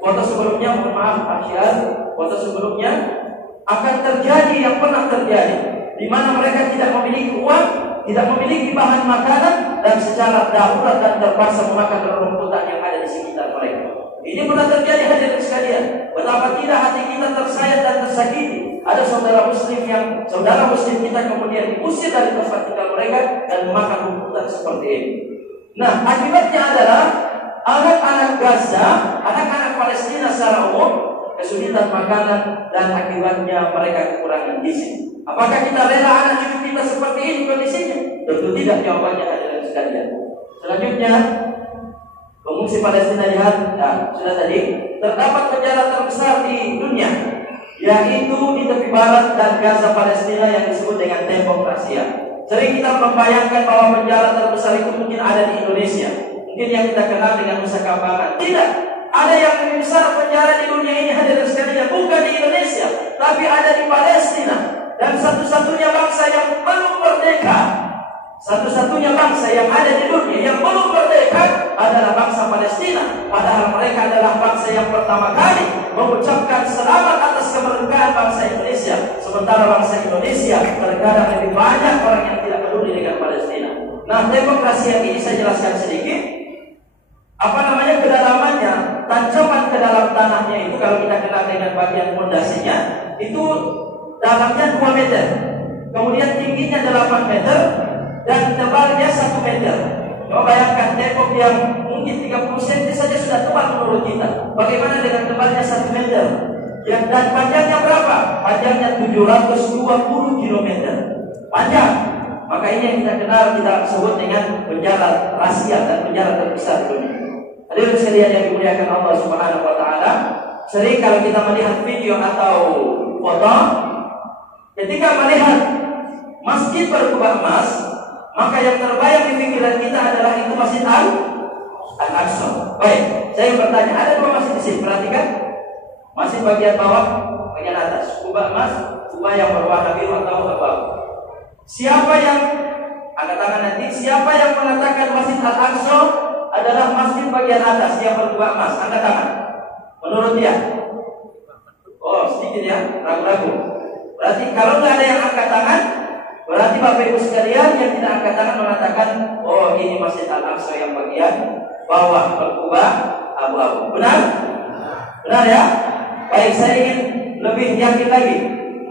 Foto sebelumnya, mohon maaf Pak Syar, foto sebelumnya akan terjadi yang pernah terjadi, di mana mereka tidak memiliki uang, tidak memiliki bahan makanan, dan secara darurat dan terpaksa memakan rerumputan yang ada di sekitar mereka. Ini pernah terjadi, hadirin sekalian. Betapa tidak hati kita tersayat dan tersakiti. Ada saudara muslim kita kemudian diusir dari tempat tinggal mereka dan memakan rumputan seperti ini. Nah, akibatnya adalah anak-anak Gaza, anak-anak Palestina secara umum kesulitan makanan dan akibatnya mereka kekurangan gizi. Apakah kita rela anak cucu kita seperti ini kondisinya? Tentu tidak, jawabannya hadirin sekalian. Selanjutnya, pengungsi Palestina lihat, sudah tadi, terdapat penjara terbesar di dunia, yaitu di tepi barat dan Gaza Palestina yang disebut dengan tembok rahasia. Sering kita membayangkan bahwa penjara terbesar itu mungkin ada di Indonesia, mungkin yang kita kenal dengan Nusa Kambangan. Tidak, ada yang lebih besar penjara di dunia ini, hadirin sekalian, bukan di Indonesia, tapi ada di Palestina. Dan satu-satunya bangsa yang belum merdeka, satu-satunya bangsa yang ada di dunia yang belum merdeka adalah bangsa Palestina. Padahal mereka adalah bangsa yang pertama kali mengucapkan selamat atas kemerdekaan bangsa Indonesia. Sementara bangsa Indonesia terkadang lebih banyak orang yang tidak peduli dengan Palestina. Nah, demokrasi yang ini saya jelaskan sedikit. Kedalamannya, tancaman ke dalam tanahnya itu kalau kita kenal dengan bagian pondasinya, itu dalamnya 2 meter. Kemudian tingginya 8 meter. Dan tebalnya 1 meter. Coba bayangkan tembok yang mungkin 30 cm saja sudah tebal menurut kita. Bagaimana dengan tebalnya 1 meter? Dan panjangnya berapa? Panjangnya 720 km. Panjang. Maka ini yang kita kenal, kita sebut dengan penjara rahasia dan penjara terbesar di dunia. Hadirin sekalian yang dimuliakan Allah Subhanahu wa taala, sering kalau kita melihat video atau foto, ketika melihat masjid berkubah emas, maka yang terbayang di pikiran kita adalah itu Masjid Al-Aqsa. Baik, saya bertanya, ada 2 masjid di sini, perhatikan. Masjid bagian bawah, bagian atas. Kubah emas, kubah yang berwarna biru atau abu-abu. Siapa yang, angkat tangan nanti, siapa yang mengatakan Masjid Al-Aqsa adalah masjid bagian atas yang berkubah emas? Angkat tangan. Menurut dia? Oh, sedikit ya, ragu-ragu. Berarti kalau nggak ada yang angkat tangan, berarti Bapak Ibu sekalian yang tidak angkat tangan mengatakan, oh ini Masjid Al-Aqsa yang bagian bawah berkubah abu-abu. Benar? Benar ya? Baik, saya ingin lebih yakin lagi.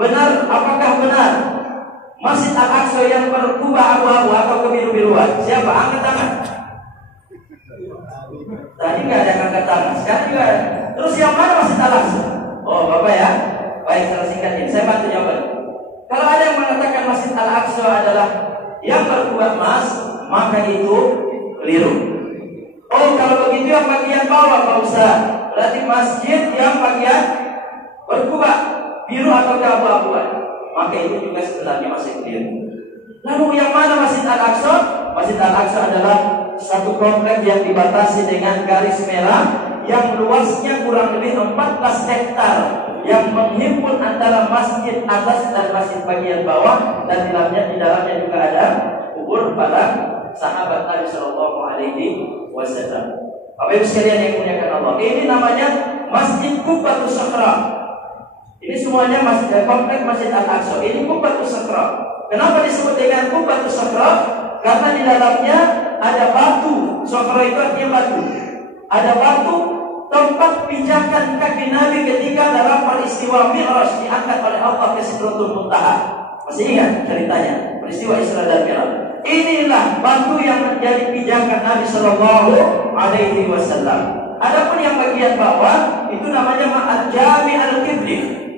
Benar, apakah benar Masjid Al-Aqsa yang berkubah abu-abu atau kebiru-biruan? Siapa? Angkat tangan. Tadi nggak ada yang angkat tangan, sekarang juga. Terus yang mana Masjid Al-Aqsa? Oh Bapak ya? Baik, saya singkatin. Saya bantu jawaban. Kalau ada yang mengatakan Masjid Al-Aqsa adalah yang berkubah emas, maka itu keliru. Oh, kalau begitu yang bagian bawah Pak Ustaz, berarti masjid yang bagian berkubah biru atau keabu-abuan, maka itu juga sebenarnya masih keliru. Lalu yang mana Masjid Al-Aqsa? Masjid Al-Aqsa adalah satu komplek yang dibatasi dengan garis merah yang luasnya kurang lebih 14 hektar, yang menghimpun antara masjid atas dan masjid bagian bawah, dan di dalamnya juga ada kubur para sahabat Nabi Sallallahu Alaihi Wasallam. Bapak Ibu sekalian yang dimuliakan Allah, ini namanya Masjid Qubbatus Sakhra. Ini semuanya komplek Masjid Al-Aqsa. Ini Qubbatus Sakhra. Kenapa disebut dengan Qubbatus Sakhra? Karena di dalamnya ada batu. Sakhra itu artinya batu. Ada batu tempat pijakan kaki Nabi ketika dalam peristiwa Mi'raj diangkat oleh Allah ke Sidratul Muntaha. Masih ingat ceritanya? Peristiwa Isra dan Mi'raj. Inilah batu yang menjadi pijakan Nabi Sallallahu Alaihi Wasallam. Adapun yang bagian bawah itu namanya Al-Jami Al-Qibli.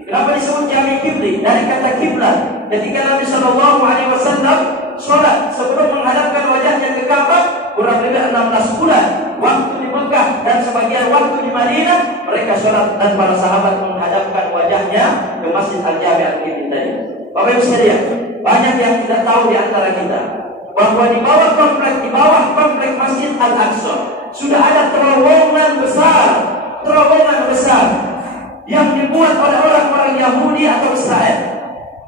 Kenapa disebut Jami Qibli? Dari kata kiblat. Ketika Nabi Sallallahu Alaihi Wasallam sholat sebelum menghadapkan wajahnya ke Ka'bah, kurang lebih 16 bulan waktu di Mekah dan sebagian waktu di Madinah, mereka sholat dan para sahabat menghadapkan wajahnya ke Masjid Al-Jami Al-Qibli tadi. Bapak Ibu sekalian, banyak yang tidak tahu di antara kita bahwa di bawah komplek Masjid Al-Aqsa sudah ada terowongan besar yang dibuat oleh orang-orang Yahudi atau Israel.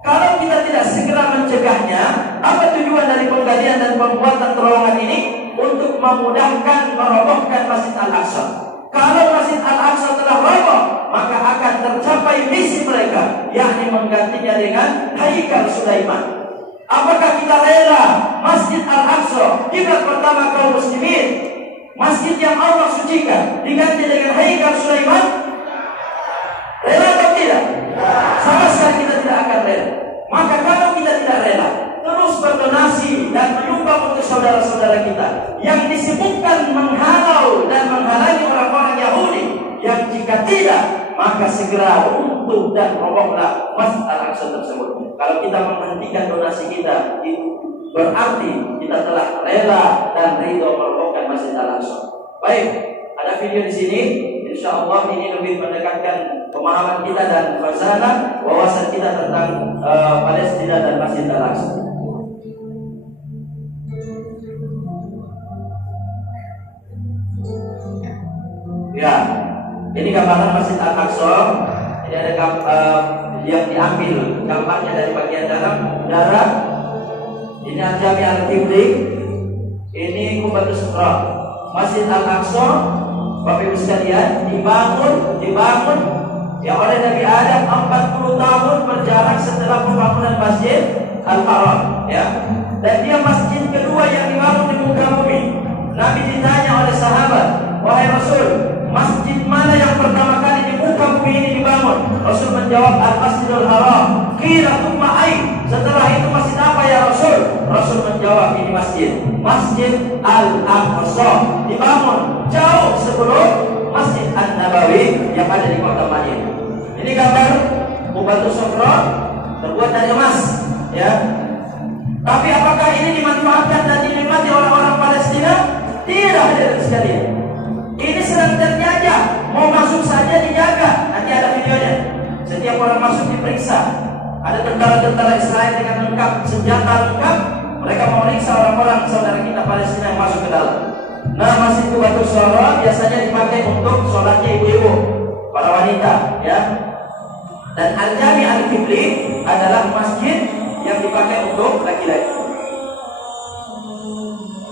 Kalau kita tidak segera mencegahnya, apa tujuan dari penggalian dan pembuatan terowongan ini? Untuk memudahkan merobohkan Masjid Al-Aqsa. Kalau Masjid Al-Aqsa telah roboh, maka akan tercapai misi mereka, yakni menggantinya dengan Haikal Sulaiman. Apakah kita rela Masjid Al-Aqsa, kiblat pertama kaum muslimin, masjid yang Allah sucikan, diganti dengan Haikal Sulaiman? Rela atau tidak? Sama sekali kita tidak akan rela. Maka kalau kita tidak rela, terus berdonasi dan menyumbang untuk saudara-saudara kita yang disibukkan menghalau dan menghalangi orang-orang Yahudi, yang jika tidak, maka segera runtuh dan robohlah Masjid Al-Aqsa tersebut. Kalau kita menghentikan donasi kita, itu berarti kita telah rela dan ridho merobohkan Masjid Al-Aqsa. Baik, ada video di sini. Insya Allah ini lebih mendekatkan pemahaman kita dan khazanah wawasan kita tentang Palestina dan Masjid Al-Aqsa. Ya, ini gambaran Masjid Al-Aqsa. Ini ada yang diambil gambarnya dari bagian dalam udara. Ini Al-Jami Al-Qibli. Ini Qubatus Sughra. Masjid Al-Aqsa, Bapak Ibu sekalian, dibangun ya oleh Nabi Adam 40 tahun berjarak setelah pembangunan Masjid Al-Haram, ya. Dan dia masjid kedua yang dibangun di muka bumi. Nabi ditanya oleh sahabat, "Wahai Rasul, masjid mana yang pertama kali di muka bumi ini dibangun?" Rasul menjawab, "Al-Masjidul Haram." Qila tsumma ain? Setelah itu masjid apa ya Rasul? Rasul menjawab, ini Masjid Al-Aqsa, dibangun jauh sebelum Masjid An-Nabawi yang ada di kota Madinah. Ini gambar Qubatus Sughra terbuat dari emas, ya. Tapi apakah ini dimanfaatkan dan dinikmati orang-orang Palestina? Tidak, hadirin sekalian. Ini sedang terjajah, mau masuk saja dijaga. Nanti ada videonya. Setiap orang masuk diperiksa. Ada tentara-tentara Israel dengan lengkap, senjata lengkap. Mereka mau meriksa orang-orang saudara kita Palestina yang masuk ke dalam. Nah, Masjid Qubatus Sughra biasanya dipakai untuk sholatnya ibu-ibu, para wanita, ya. Dan Al-Jami Al-Qibli adalah masjid yang dipakai untuk laki-laki.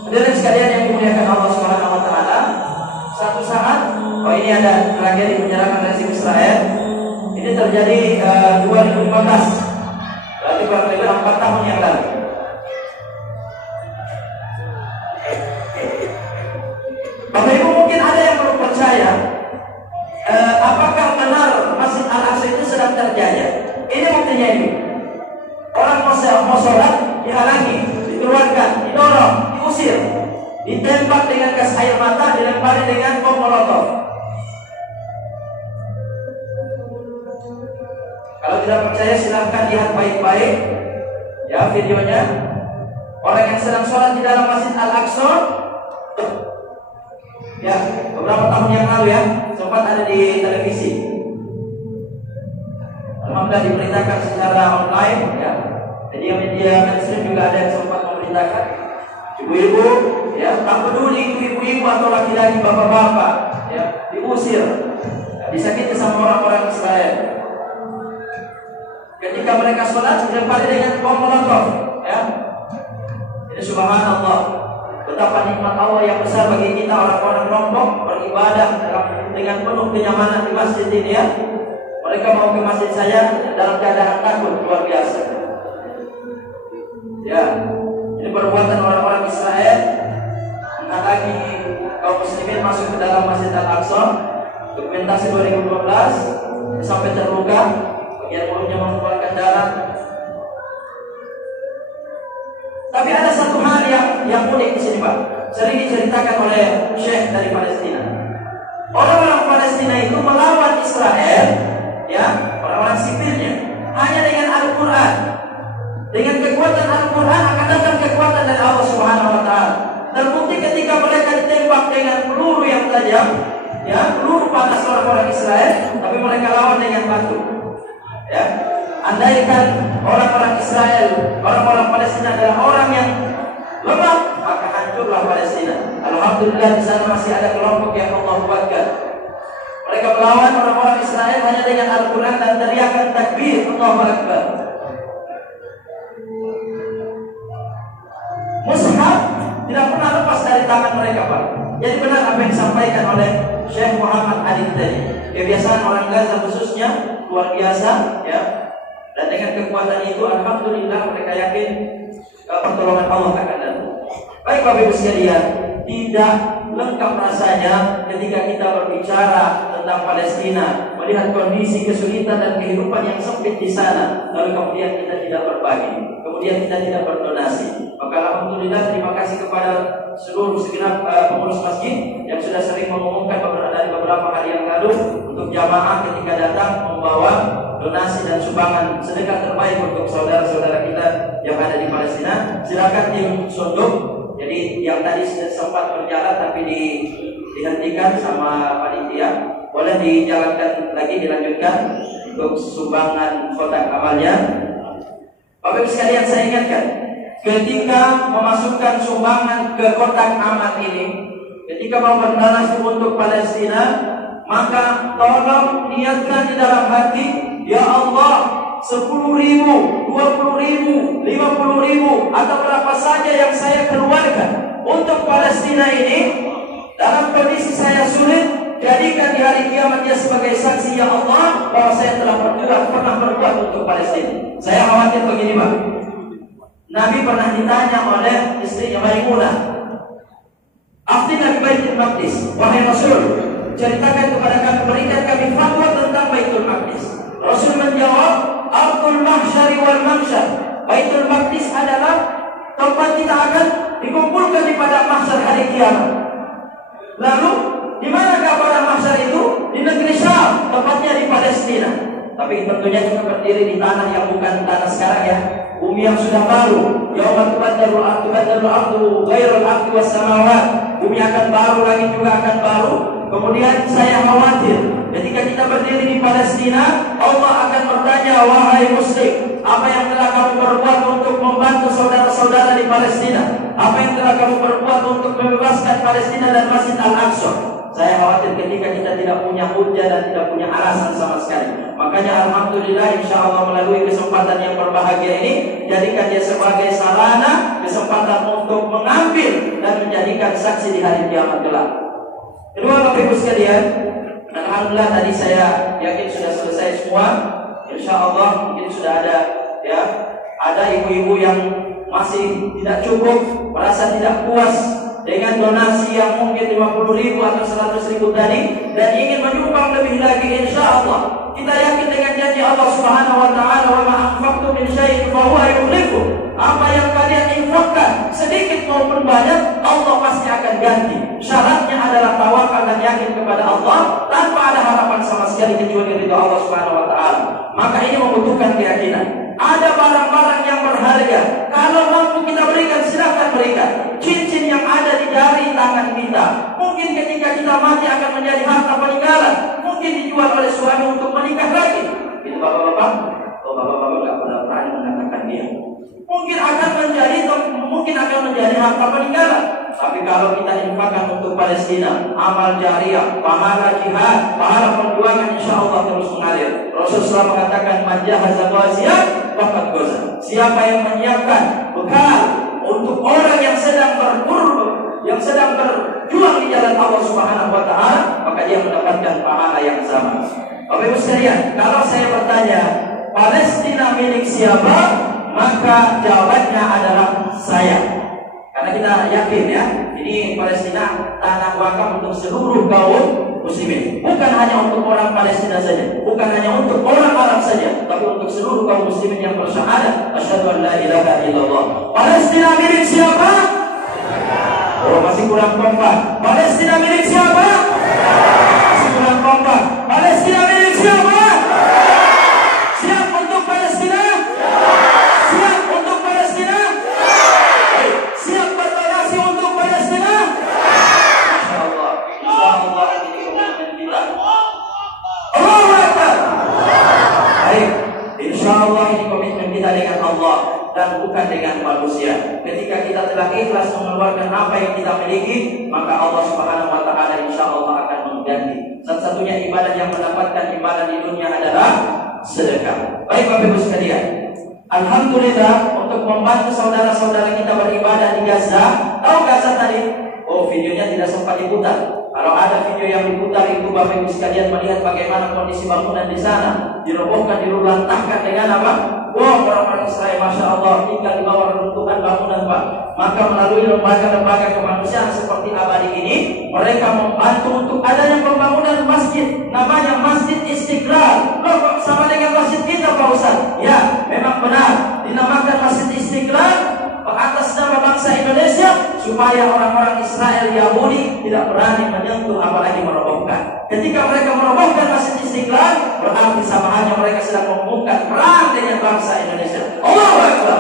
Hadirin sekalian yang dimuliakan Allah Subhanahu wa taala, satu saat, ini ada tragedi penyerangan rezim Israel. Ini terjadi 2015. Berarti kurang lebih 4 tahun yang lalu. Bapak Ibu mungkin ada yang belum percaya, apakah benar Masjid Al-Aqsa itu sedang terjajah? Ini buktinya ini. Orang mau sholat dihalangi, dikeluarkan, didorong, diusir, ditembak dengan gas air mata, dilempari dengan bom molotov. Kalau tidak percaya silahkan lihat baik-baik, ya, videonya. Orang yang sedang sholat di dalam Masjid Al-Aqsa, ya, beberapa tahun yang lalu, ya, sempat ada di televisi. Alhamdulillah diberitakan secara online, ya. Jadi media mainstream juga ada yang sempat memberitakan. Ibu-ibu, ya, tak peduli itu ibu-ibu atau laki-laki, bapak-bapak, ya, diusir, ya, disakiti sama orang-orang Israel. Ketika mereka sholat dilempari dengan bom molotov, ya. Ini subhanallah, betapa nikmat Allah yang besar bagi kita orang-orang Lombok beribadah dengan penuh kenyamanan di masjid ini, ya. Mereka mau ke masjid saya dalam keadaan takut luar biasa. Ya, ini perbuatan orang-orang Israel menghalangi kaum muslimin masuk ke dalam Masjid Al-Aqsa. Dokumentasi 2012 sampai terluka, bagian mulutnya mengeluarkan darah. Tapi ada satu hal yang unik di sini, Pak. Sering diceritakan oleh Syekh dari Palestina. Orang-orang Palestina itu melawan Israel, ya, orang-orang sipilnya, hanya dengan Al-Quran. Dengan kekuatan Al-Quran akan datang kekuatan dari Allah Subhanahu wa taala. Terbukti ketika mereka ditembak dengan peluru yang tajam, ya, peluru panas orang-orang Israel, tapi mereka lawan dengan batu. Ya, andaikan orang-orang Israel, orang-orang Palestina adalah orang yang lemah, maka hancurlah Palestina. Alhamdulillah di sana masih ada kelompok yang Allah kuatkan. Mereka melawan orang-orang Israel hanya dengan Al-Quran dan teriakan takbir, Allahu Akbar. Mushaf tidak pernah lepas dari tangan mereka, Pak. Jadi benar apa yang disampaikan oleh Syekh Muhammad Ali tadi. Kebiasaan orang Gaza khususnya luar biasa, ya. Dan dengan kekuatan itu, alhamdulillah mereka yakin pertolongan Allah akan datang. Baik Bapak Ibu sekalian, tidak lengkap rasanya ketika kita berbicara tentang Palestina, melihat kondisi kesulitan dan kehidupan yang sempit di sana, lalu kemudian kita tidak berbagi, kemudian kita tidak berdonasi. Maka alhamdulillah terima kasih kepada seluruh segenap pengurus masjid yang sudah sering mengumumkan dari beberapa hari yang lalu untuk jamaah ketika datang membawa donasi dan sumbangan sedekah terbaik untuk saudara-saudara kita yang ada di Palestina. Silakan tim Sunduk. Jadi yang tadi sempat berjalan tapi dihentikan sama panitia, boleh dijalankan lagi, dilanjutkan untuk sumbangan kotak amalnya. Bapak Ibu sekalian, saya ingatkan, ketika memasukkan sumbangan ke kotak amal ini, ketika mau berdonasi untuk Palestina, maka tolong niatkan di dalam hati, ya Allah, 10.000, 20.000, 50.000 atau berapa saja yang saya keluarkan untuk Palestina ini, dalam kondisi saya sulit, jadikan di hari kiamat dia sebagai saksi, ya Allah, bahwa saya telah pernah berbuat untuk Palestina. Saya khawatir begini, Pak. Nabi pernah ditanya oleh istrinya Maimunah, "Aftina bi Baitul Maqdis, wahai Rasul, ceritakan kepada kami, berikan kami fatwa tentang Baitul Maqdis." Rasul menjawab, "Ardul mahsyari wal mahsyar." Baitul Maqdis adalah tempat kita akan dikumpulkan di pada mahsyar hari kiamat. Lalu, di manakah pada mahsyar itu? Di negeri Syam, tempatnya di Palestina. Tapi tentunya kita berdiri di tanah yang bukan tanah sekarang, ya. Bumi yang sudah baru. Yauma tubaddalu al-ardu ghairul ardi was samawat. Bumi akan baru, langit juga akan baru. Kemudian saya khawatir ketika kita berdiri di Palestina, Allah akan bertanya, "Wahai muslim, apa yang telah kamu perbuat untuk membantu saudara-saudara di Palestina? Apa yang telah kamu perbuat untuk membebaskan Palestina dan Masjid Al-Aqsa?" Saya khawatir ketika kita tidak punya hujah dan tidak punya alasan sama sekali. Makanya alhamdulillah, insya Allah melalui kesempatan yang berbahagia ini, jadikan dia sebagai sarana, kesempatan untuk mengambil dan menjadikan saksi di hari kiamat kelak. Kedua, Bapak Ibu sekalian, alhamdulillah tadi saya yakin sudah selesai semua. Insya Allah mungkin sudah ada, ya, ada ibu-ibu yang masih tidak cukup, merasa tidak puas dengan donasi yang mungkin 50.000 atau 100.000 tadi, dan ingin menyumbang lebih lagi. Insya Allah kita yakin dengan janji Allah Subhanahu wa taala, "Wa ma anfaqtum min syai'in fa huwa yukhlifu." Apa yang kalian infakkan, sedikit maupun banyak, Allah pasti akan ganti. Syaratnya adalah tawakal dan yakin kepada Allah tanpa ada harapan sama sekali kecuali ridha Allah Subhanahu wa taala. Maka ini membutuhkan keyakinan. Ada barang-barang yang berharga, kalau mampu kita berikan, silakan berikan. Cincin yang ada di jari tangan kita, mungkin ketika kita mati akan menjadi harta peninggalan, mungkin dijual oleh suami untuk menikah lagi. Itu bapak-bapak, bapak-bapak nggak pernah berani mengatakan dia. Mungkin akan menjadi harta peninggalan. Tapi kalau kita infakkan untuk Palestina, amal jariah, pahala jihad, pahala perjuangan, insya Allah terus mengalir. Rasulullah mengatakan, "Man jahaza ghaziyan faqad ghaza." Siapa yang menyiapkan bekal untuk orang yang sedang berjuang di jalan Allah Subhanahu wa taala, maka dia mendapatkan pahala yang sama. Bapak Ibu sekalian, kalau saya bertanya, Palestina milik siapa? Maka jawabannya adalah saya. Karena kita yakin, ya, ini Palestina tanah wakaf untuk seluruh kaum muslimin. Bukan hanya untuk orang Palestina saja, bukan hanya untuk orang Arab saja, tapi untuk seluruh kaum muslimin yang bersyahadat asyhadu an la ilaha illallah. Palestina milik siapa? Oh, masih kurang kompak. Palestina milik siapa? Masih kurang kompak. Palestina milik siapa? Siap untuk Palestina? Siap untuk Palestina? Siap berdonasi untuk Palestina? Insya Allah ini komitmen kita. Allahu Akbar. Baik, insya Allah ini komitmen kita. ketika kita telah ikhlas mengeluarkan apa yang kita miliki, maka Allah Subhanahu wa taala insyaallah akan mengganti. Satu-satunya ibadah yang mendapatkan ibadah di dunia adalah sedekah. Baik Bapak Ibu sekalian, alhamdulillah untuk membantu saudara-saudara kita beribadah di Gaza. Tahu Gaza tadi? Oh, videonya tidak sempat diputar. Kalau ada video yang diputar itu Bapak Ibu sekalian melihat bagaimana kondisi bangunan di sana, dirobohkan, diruntuhkan dengan apa? Wah, orang-orang Israel, Masya Allah, tinggal di bawah reruntuhan bangunan, Pak. Maka melalui lembaga-lembaga kemanusiaan seperti Abadi ini, mereka membantu untuk adanya pembangunan masjid, namanya Masjid Istiqlal. Loh, kok sama dengan masjid kita, Pak Ustaz? Ya, memang benar, dinamakan Masjid Istiqlal atas nama bangsa Indonesia, supaya orang-orang Israel Yahudi tidak berani menyentuh apalagi merobohkan. Ketika mereka merobohkan Masjid Istiqlal, berarti sama hanya mereka sedang membuka perang dengan bangsa Indonesia. Allahu Akbar.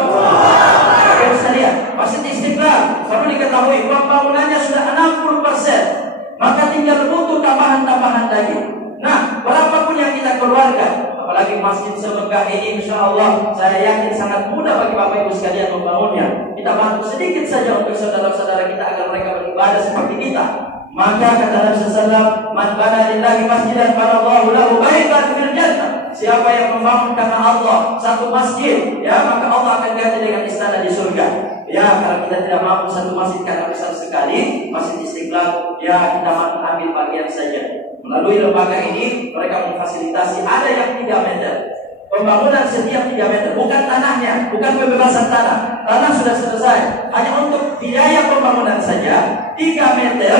Oke, sekalian, Masjid Istiqlal perlu diketahui pembangunannya sudah 60%, maka tinggal butuh tambahan-tambahan lagi. Nah, berapapun yang kita keluarkan, apalagi masjid semegah ini, insya Allah saya yakin sangat mudah bagi Bapak Ibu sekalian membangunnya. Kita bantu sedikit saja untuk saudara-saudara kita agar mereka beribadah seperti kita. Maka kata Nabi SAW, "Man bana lillahi masjidan banallahu lahu baitan fil jannah." Siapa yang membangun karena Allah satu masjid, ya maka Allah akan ganti dengan istana di surga. Ya, kalau kita tidak mampu satu masjid karena besar sekali, Masjid Istiqlal, ya kita ambil bagian saja. Melalui lembaga ini mereka memfasilitasi, ada yang 3 meter. Pembangunan setiap 3 meter, bukan tanahnya, bukan pembebasan tanah. Tanah sudah selesai, hanya untuk biaya pembangunan saja 3 meter.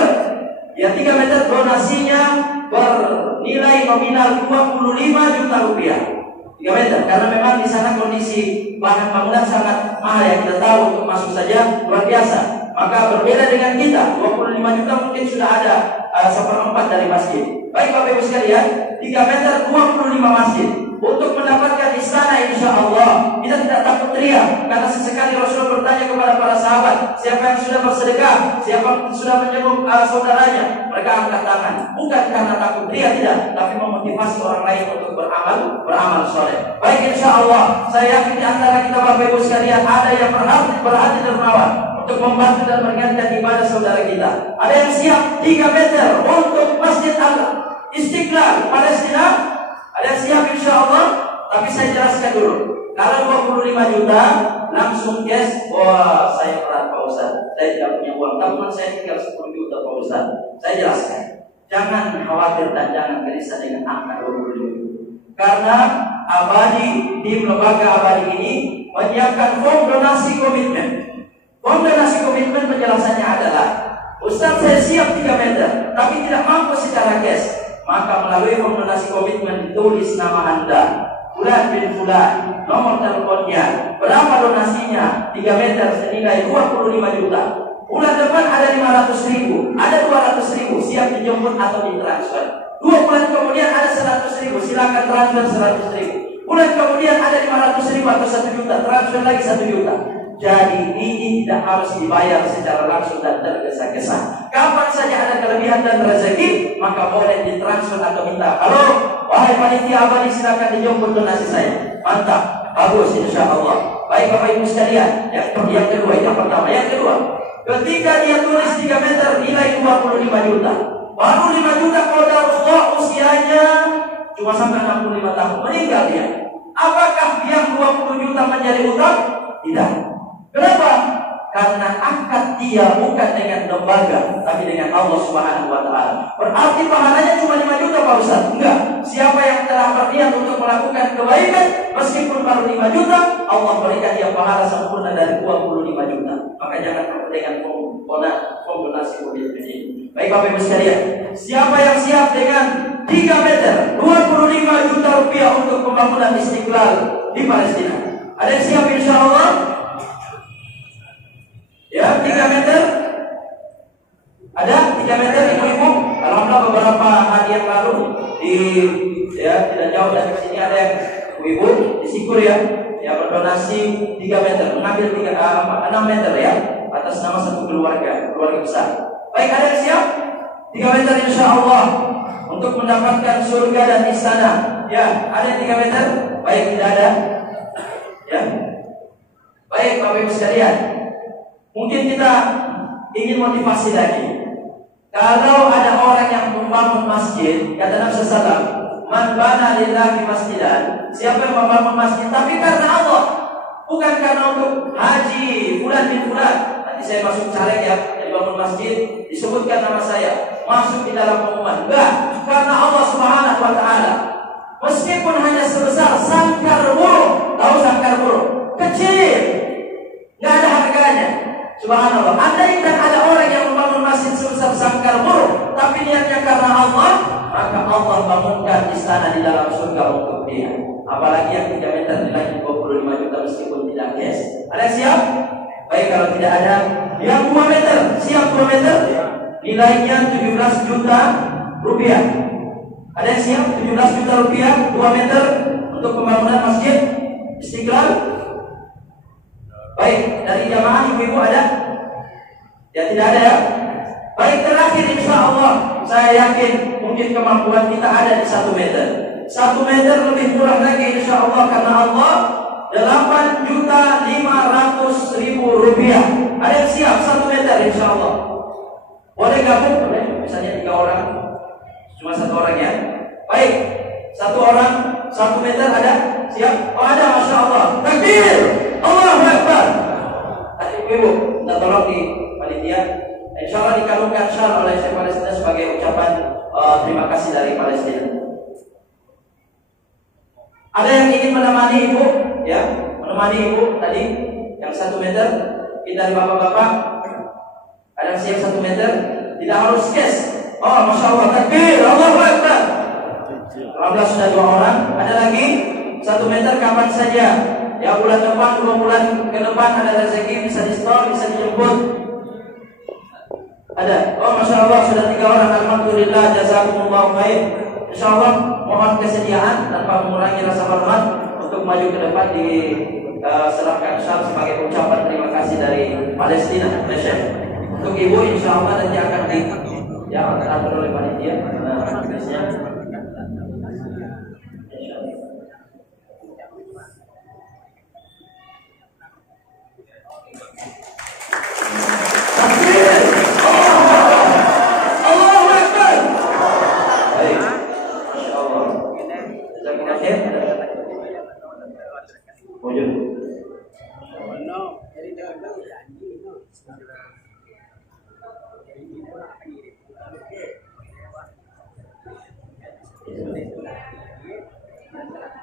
Ya, 3 meter donasinya bernilai nominal 25 juta rupiah. 3 meter, karena memang di sana kondisi bahan bangunan sangat mahal ya, kita tahu untuk masuk saja luar biasa. Maka berbeda dengan kita, 25 juta mungkin sudah ada 1/4 dari masjid. Baik Bapak Ibu sekalian, 3 meter 25 masjid. Untuk mendapatkan istana insya Allah kita tidak takut teriak, karena sesekali Rasulullah bertanya kepada para sahabat, siapa yang sudah bersedekah, siapa yang sudah menjenguk saudaranya, mereka angkat tangan. Bukan karena takut teriak, tidak, tapi memotivasi orang lain untuk beramal soleh. Baik, insya Allah saya yakin di antara kita Bapak Ibu sekalian ada yang berhati dermawan untuk membantu dan meringankan ibadah saudara kita. Ada yang siap 3 meter untuk Masjid Istiqlal Palestina. Ada yang siap insya Allah. Tapi saya jelaskan dulu, kalau 25 juta langsung cash, wah saya berat Pak Ustaz, saya tidak punya uang, tabungan saya tinggal 10 juta Pak Ustaz. Saya jelaskan, jangan khawatir dan jangan gelisah dengan angka 25 juta. Karena Abadi, tim lembaga Abadi ini menyiapkan form donasi komitmen. Form donasi komitmen penjelasannya adalah, Ustaz saya siap 3 meter tapi tidak mampu secara cash. Maka melalui form donasi komitmen ditulis nama Anda, Fulan bin Fulan, nomor teleponnya, berapa donasinya, 3 meter senilai 25 juta. Bulan depan ada 500.000, ada 200.000, siap dijemput atau ditransfer. 2 bulan kemudian ada 100.000, silakan transfer 100.000. Bulan kemudian ada 500.000 atau 1 juta, transfer lagi 1 juta. Jadi ini tidak harus dibayar secara langsung dan tergesa-gesa. Kapan saja ada kelebihan dan rezeki, maka boleh ditransfer atau minta, halo, wahai panitia Abadi, silakan dijemput donasi saya. Mantap, bagus, insya Allah. Baik Bapak Ibu sekalian, yang kedua, yang pertama, yang kedua, ketika dia tulis 3 meter nilai 25 juta, baru 5 juta qadarullah usianya cuma sampai 65 tahun, meninggal dia. Apakah yang 20 juta menjadi utang? Tidak. Kenapa? Karena akad dia bukan dengan lembaga, tapi dengan Allah Subhanahu wa taala. Berarti pahalanya cuma 5 juta Pak Ustaz? Enggak. Siapa yang telah berniat untuk melakukan kebaikan meskipun baru 5 juta, Allah berikan dia pahala sempurna dari 25 juta. Maka jangan takut dengan form donasi komitmen ini. Baik Bapak Ibu sekalian, siapa yang siap dengan 3 meter 25 juta rupiah untuk pembangunan Istiqlal di Palestina? Ada yang siap insya Allah? Ya, 3 meter. Ada 3 meter ibu-ibu. Alhamdulillah beberapa hari yang lalu tidak jauh dari sini ada yang ibu-ibu di Sikur ya berdonasi 3 meter, mengambil 6 meter ya atas nama satu keluarga besar. Baik, ada yang siap 3 meter insya Allah untuk mendapatkan surga dan istana. Ya, ada yang 3 meter? Baik, tidak ada. Ya. Baik Bapak Ibu sekalian, Mungkin kita ingin motivasi lagi. Kalau ada orang yang membangun masjid, kata Nabi SAW, man bana lillahi masjidan, siapa yang membangun masjid tapi karena Allah, bukan karena untuk haji fulan bin fulan. Nanti saya masuk caleg ya, yang bangun masjid disebutkan nama saya, masuk di dalam pengumuman. Enggak, karena Allah Subhanahu wa taala. Meskipun hanya sebesar sangkar burung, tahu sangkar burung? Kecil, enggak ada harganya. Subhanallah. Andai kan ada orang yang membangun masjid sebesar sangkar burung, tapi niatnya karena Allah, maka Allah bangunkan istana di dalam surga untuk dia. Apalagi yang 3 meter nilainya 25 juta meskipun tidak cash. Ada yang siap? Baik, kalau tidak ada, yang 2 meter, siap 2 meter? Nilainya 17 juta rupiah. Ada yang siap? 17 juta rupiah, 2 meter untuk pembangunan masjid Istiqlal. Baik, dari jamaah ibu-ibu ada? Ya, tidak ada ya? Baik, terakhir insya Allah saya yakin mungkin kemampuan kita ada di 1 meter. 1 meter lebih murah lagi insya Allah karena Allah 8.500.000 rupiah. Ada yang siap 1 meter insya Allah? Boleh gabung? Boleh, misalnya 3 orang, cuma 1 orang ya. Baik, 1 orang 1 meter ada? Siap? Oh ada, masya Allah. Takbir! Allahu Akbar. Ibu, kita tolong di panitia. Insya Allah dikalungkan syar oleh Syekh Palestina sebagai ucapan terima kasih dari Palestina. Ada yang ingin menemani ibu, ya, menemani ibu tadi yang 1 meter. Kita dari bapak-bapak. Ada yang siap 1 meter? Tidak harus cash. Oh, masya Allah. Takbir! Allahu Akbar. Alhamdulillah sudah 2 orang. Ada lagi 1 meter kapan saja. Ya, bulan depan, 2 bulan ke depan ada rezeki, bisa di store, bisa dijemput. Ada. Oh, masya Allah sudah 3 orang. Alhamdulillah, jazakumullah khair. Insya Allah mohon kesediaan tanpa mengurangi rasa hormat untuk maju ke depan diserahkan syar sebagai ucapan terima kasih dari Palestina. Untuk ibu insya Allah nanti akan diatur oleh panitia.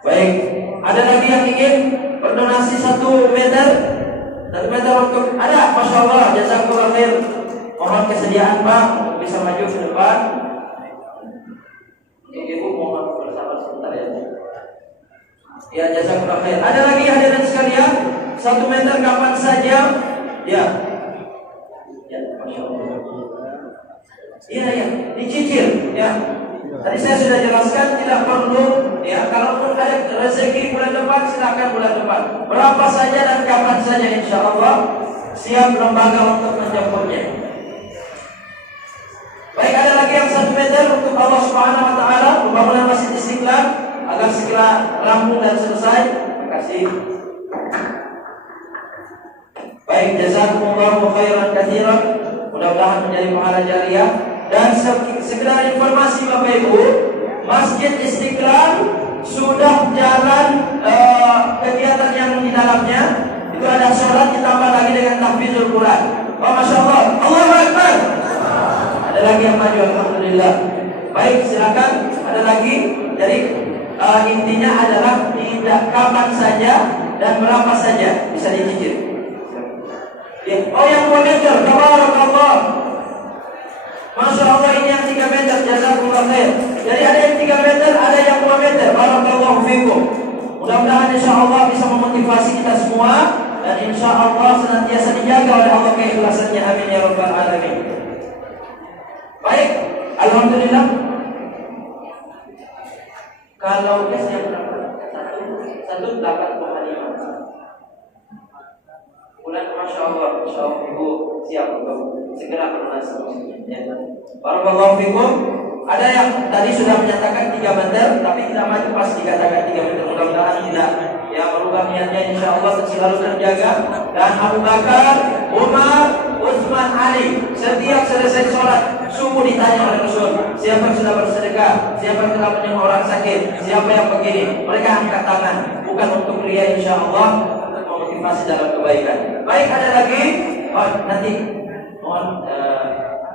Baik, ada lagi yang ingin berdonasi 1 meter? 1 meter untuk ada, masya Allah, jazakallah khair. Mohon kesediaan Pak untuk bisa maju ke depan. Ibu mohon bersabar sebentar ya. Ya, jazakallah khair. Ada lagi hadirin sekalian? 1 meter kapan saja? Ya. Ya, masya Allah. Iya ya, dicicil ya. Tadi saya sudah jelaskan tidak perlu ya, kalaupun ada rezeki bulan depan silakan bulan depan. Berapa saja dan kapan saja insya Allah siap lembaga untuk menjemputnya. Baik, ada lagi yang 1 meter untuk Allah Subhanahu wa taala pembangunan Masjid Istiqlal agar segera rampung dan selesai. Terima kasih. Baik, jazakumullahu khairan katsiran. Mudah-mudahan menjadi pahala jariah. Dan sekedar informasi Bapak Ibu, Masjid Istiqlal sudah jalan kegiatan yang di dalamnya. Itu ada sholat ditambah lagi dengan tahfizul Quran. Oh, masya Allah, Allahu Akbar. Ada lagi yang maju, alhamdulillah. Baik, silakan. Ada lagi. Jadi intinya adalah tidak kapan saja dan berapa saja bisa dicicil. Oh, yang 2 meter, tabarakallah. Masya Allah, ini yang 3 meter, jazakumullah khair. Jadi ada yang 3 meter, ada yang 2 meter. Barakallahu fikum. Mudah-mudahan insya Allah bisa memotivasi kita semua dan insya Allah senantiasa dijaga oleh Allah keikhlasannya. Amin ya rabbal alamin. Baik, alhamdulillah. Kalau yang berapa? 185. Bulan masya Allah ibu siap untuk segera berdonasi. Ya. Barakallahu fikum. Ada yang tadi sudah menyatakan 3 meter, tapi tidak maju pas dikatakan 3 meter. Mudah-mudahan tidak ya merubah niatnya, insya Allah selalu terjaga. Dan Abu Bakar, Umar, ditanya oleh Rasul, siapa yang sudah bersedekah, siapa yang telah menyembuh orang sakit, siapa yang begini. Mereka angkat tangan, bukan untuk ria, insya Allah, untuk memotivasi dalam kebaikan. Baik, ada lagi. Oh, nanti mohon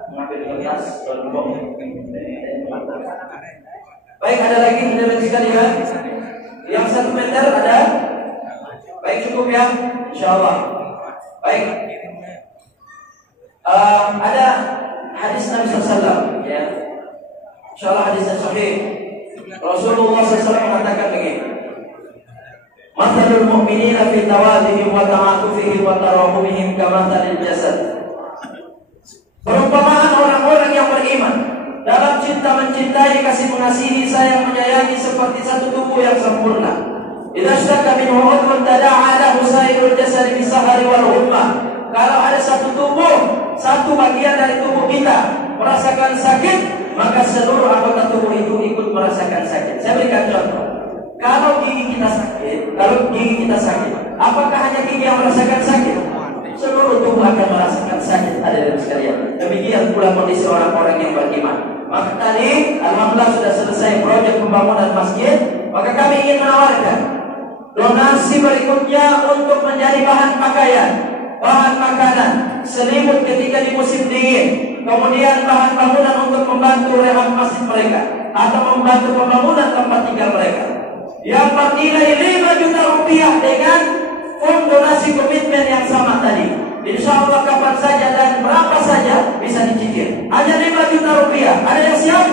mengambil kertas. Baik, ada lagi hadirin sekalian. Yang 1 meter ada. Baik, cukup ya, insya Allah. Baik. Ada hadis Nabi SAW, ya. Insya Allah hadisnya sahih. Rasulullah SAW mengatakan begini: Mathalul mu'minina fi tawadihim wa ta'atufihim wa tarahumihim kamathalil jasad. Perumpamaan orang-orang yang beriman dalam cinta mencintai, kasih mengasihi, sayang menyayangi seperti satu tubuh yang sempurna. Idza ishtaka minhu 'udwun tada'a lahu sa'irul jasadi bis-sahari wal humma. Kalau ada satu tubuh, satu bagian dari tubuh kita merasakan sakit, maka seluruh anggota tubuh itu ikut merasakan sakit. Saya berikan contoh. Kalau gigi kita sakit, apakah hanya gigi yang merasakan sakit? Seluruh tubuh akan merasakan sakit, hadirin sekalian. Demikian pula kondisi orang-orang yang beriman. Maka tadi, alhamdulillah sudah selesai proyek pembangunan masjid. Maka kami ingin menawarkan donasi berikutnya untuk menjadi bahan pakaian, bahan makanan, selimut ketika di musim dingin, kemudian bahan bangunan untuk membantu rehab masjid mereka atau membantu pembangunan tempat tinggal mereka, yang bernilai 5 juta rupiah dengan form donasi komitmen yang sama tadi. Insya Allah kapan saja dan berapa saja bisa dicicil. Hanya 5 juta rupiah. Ada yang siap?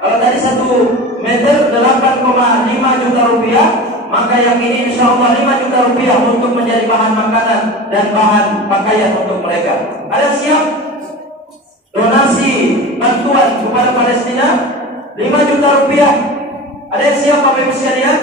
Kalau tadi 1 meter 8,5 juta rupiah, maka yang ini insya Allah 5 juta rupiah untuk menjadi bahan makanan dan bahan pakaian untuk mereka. Ada siap? Donasi bantuan kepada Palestina 5 juta rupiah. Ada yang siap Bapak Ibu sekalian?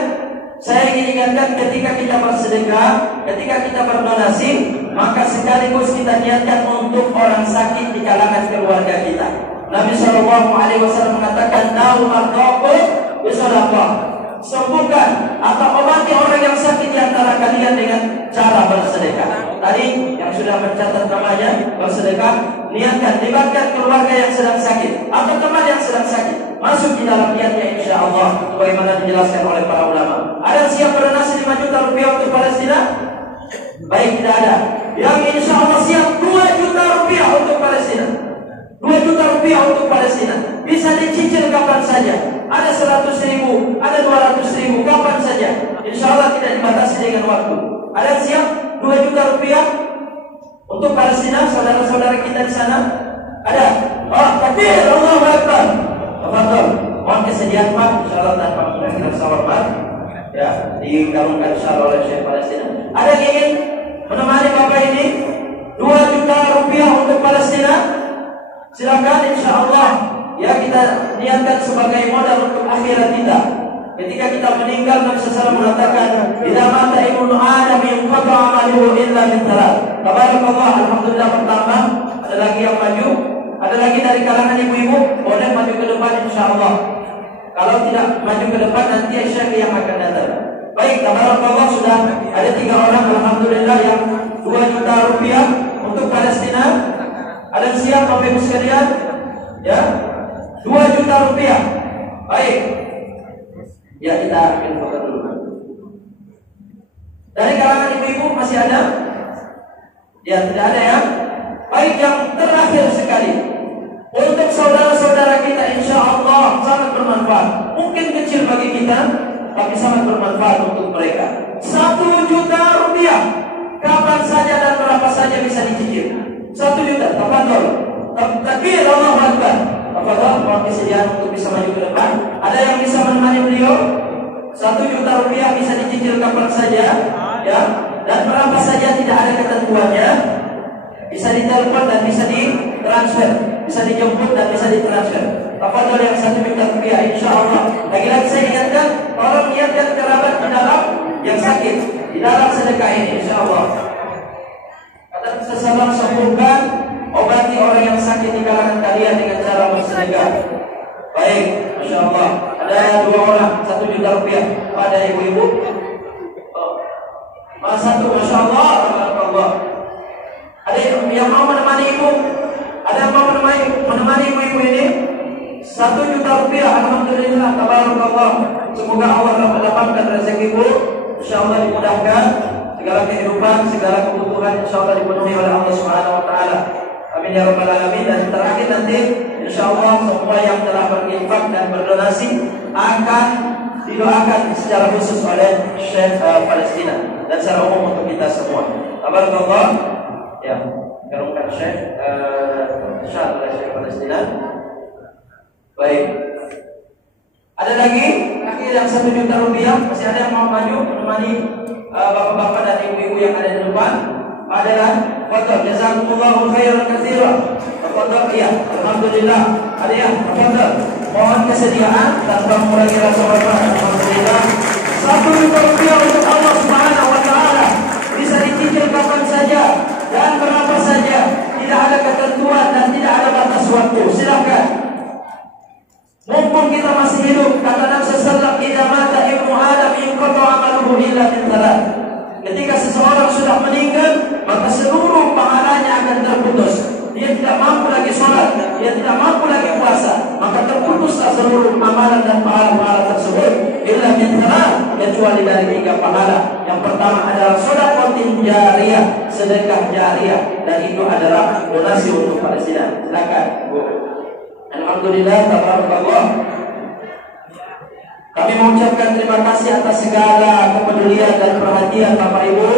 Saya ingin ingatkan, ketika kita bersedekah, ketika kita berdonasi, maka sekaligus kita niatkan untuk orang sakit di kalangan keluarga kita. Nabi SAW mengatakan, "Da'u mardhakum bisadaqah." Sembuhkan atau obati orang yang sakit di antara kalian dengan cara bersedekah. Tadi yang sudah mencatat namanya bersedekah, niatkan, libatkan keluarga yang sedang sakit atau teman yang sedang sakit, masuk di dalam niatnya insya Allah, bagaimana dijelaskan oleh para ulama. Ada siap berdonasi 5 juta rupiah untuk Palestina? Baik, tidak ada. Yang insya Allah siap 2 juta rupiah untuk Palestina. 2 juta rupiah untuk Palestina. Bisa dicicil kapan saja. Ada 100.000, ada 200.000, kapan saja. Insya Allah tidak dibatasi dengan waktu. Ada yang siap 2 juta rupiah untuk Palestina, saudara-saudara kita di sana? Ada? Oh, takbir, Allahu Akbar. Tafadhol. Mohon kesediaan Pak, insya Allah tanpa menggunakan sahabat, ya, dikalungkan insya Allah oleh Syekh Palestina. Ada yang ingin menemani Bapak ini 2 juta rupiah untuk Palestina? Silakan, insya Allah. Ya, kita niatkan sebagai modal untuk akhirat kita. Ketika kita meninggal, Nabi SAW mengatakan, "Idza mata ibnu Adam yanqata 'amaluhu illa min thalath." Tabarakallah, alhamdulillah pertama. Ada lagi yang maju? Ada lagi dari kalangan ibu-ibu? Boleh maju ke depan insya Allah. Kalau tidak maju ke depan, nanti Syekh yang akan datang. Baik, tabarakallah, sudah ada 3 orang alhamdulillah yang 2 juta rupiah untuk Palestina. Ada yang siap Bapak Ibu sekalian? Ya, 2 juta rupiah. Baik. Ya, kita ambil foto dulu. Dari kalangan ibu-ibu masih ada? Ya, tidak ada ya. Baik, yang terakhir sekali, untuk saudara-saudara kita insya Allah sangat bermanfaat. Mungkin kecil bagi kita, tapi sangat bermanfaat untuk mereka. 1 juta rupiah, kapan saja dan berapa saja bisa dicicil. 1 juta, tafadhol. Takbir, Allahu Akbar. Tafadhol, mohon kesediaan untuk bisa maju ke depan. Ada yang bisa menemani beliau? 1 juta rupiah bisa dicicil kapan saja, ya. Dan berapa saja tidak ada ketentuannya. Bisa ditelepon dan bisa ditransfer, bisa dijemput dan bisa ditransfer. Tafadhol yang 1 juta rupiah, insya Allah. Lagi-lagi saya ingatkan, tolong niatkan kerabat di dalam yang sakit, di dalam sedekah ini, insya Allah. Kata seseorang, sembuhkan, obati orang yang sakit di kalangan kalian dengan cara bersedekah. Baik, masya Allah. Ada 2 orang, 1 juta rupiah. Ada ibu-ibu? Oh. 1, masya Allah, Allah. Ada yang mau menemani ibu? Ada yang mau menemani ibu-ibu ini? 1 juta rupiah. Alhamdulillah, tabarakallah. Semoga Allah mendapatkan rezekimu, insyaallah dimudahkan segala kehidupan, segala kebutuhan insyaallah dipenuhi oleh Allah Subhanahu wa taala. Amin ya rabbal alamin. Dan terakhir nanti insyaallah semua yang telah berinfak dan berdonasi akan didoakan secara khusus oleh Syekh Palestina dan secara umum untuk kita semua. Tabarakallah. Ya, karungkan Syekh insyaallah Syekh Palestina. Baik. Ada lagi akhir yang 1 juta rupiah. Masih ada yang mau maju menemani bapak-bapak dan ibu-ibu yang ada di depan? Adalah foto. Jazakumullahu khairan katsiran. Foto ya. Alhamdulillah. Ada yang foto. Mohon kesediaan tanpa mengurangi rasa hormat. Alhamdulillah. 1 juta rupiah untuk Allah Subhanahu wa taala. Bisa dicicil kapan saja dan berapa saja. Tidak ada ketentuan dan tidak ada batas waktu. Silakan. Mumpung kita masih hidup, kata Nabi sallallahu alaihi wasallam, "Idza mata ibnu Adam inqata 'amaluhu illa min thalath." Ketika seseorang sudah meninggal, maka seluruh pahalanya akan terputus. Dia tidak mampu lagi sholat, dia tidak mampu lagi puasa, maka terputuslah seluruh amalan dan pahala-pahala tersebut. Illa min thalath, kecuali dari 3 pahala. Yang pertama adalah sedekah jariyah, sedekah jariyah, dan itu adalah donasi untuk Palestina. Silakan, Bu. Alhamdulillah, tabarakallah. Kami mengucapkan terima kasih atas segala kepedulian dan perhatian Bapak Ibu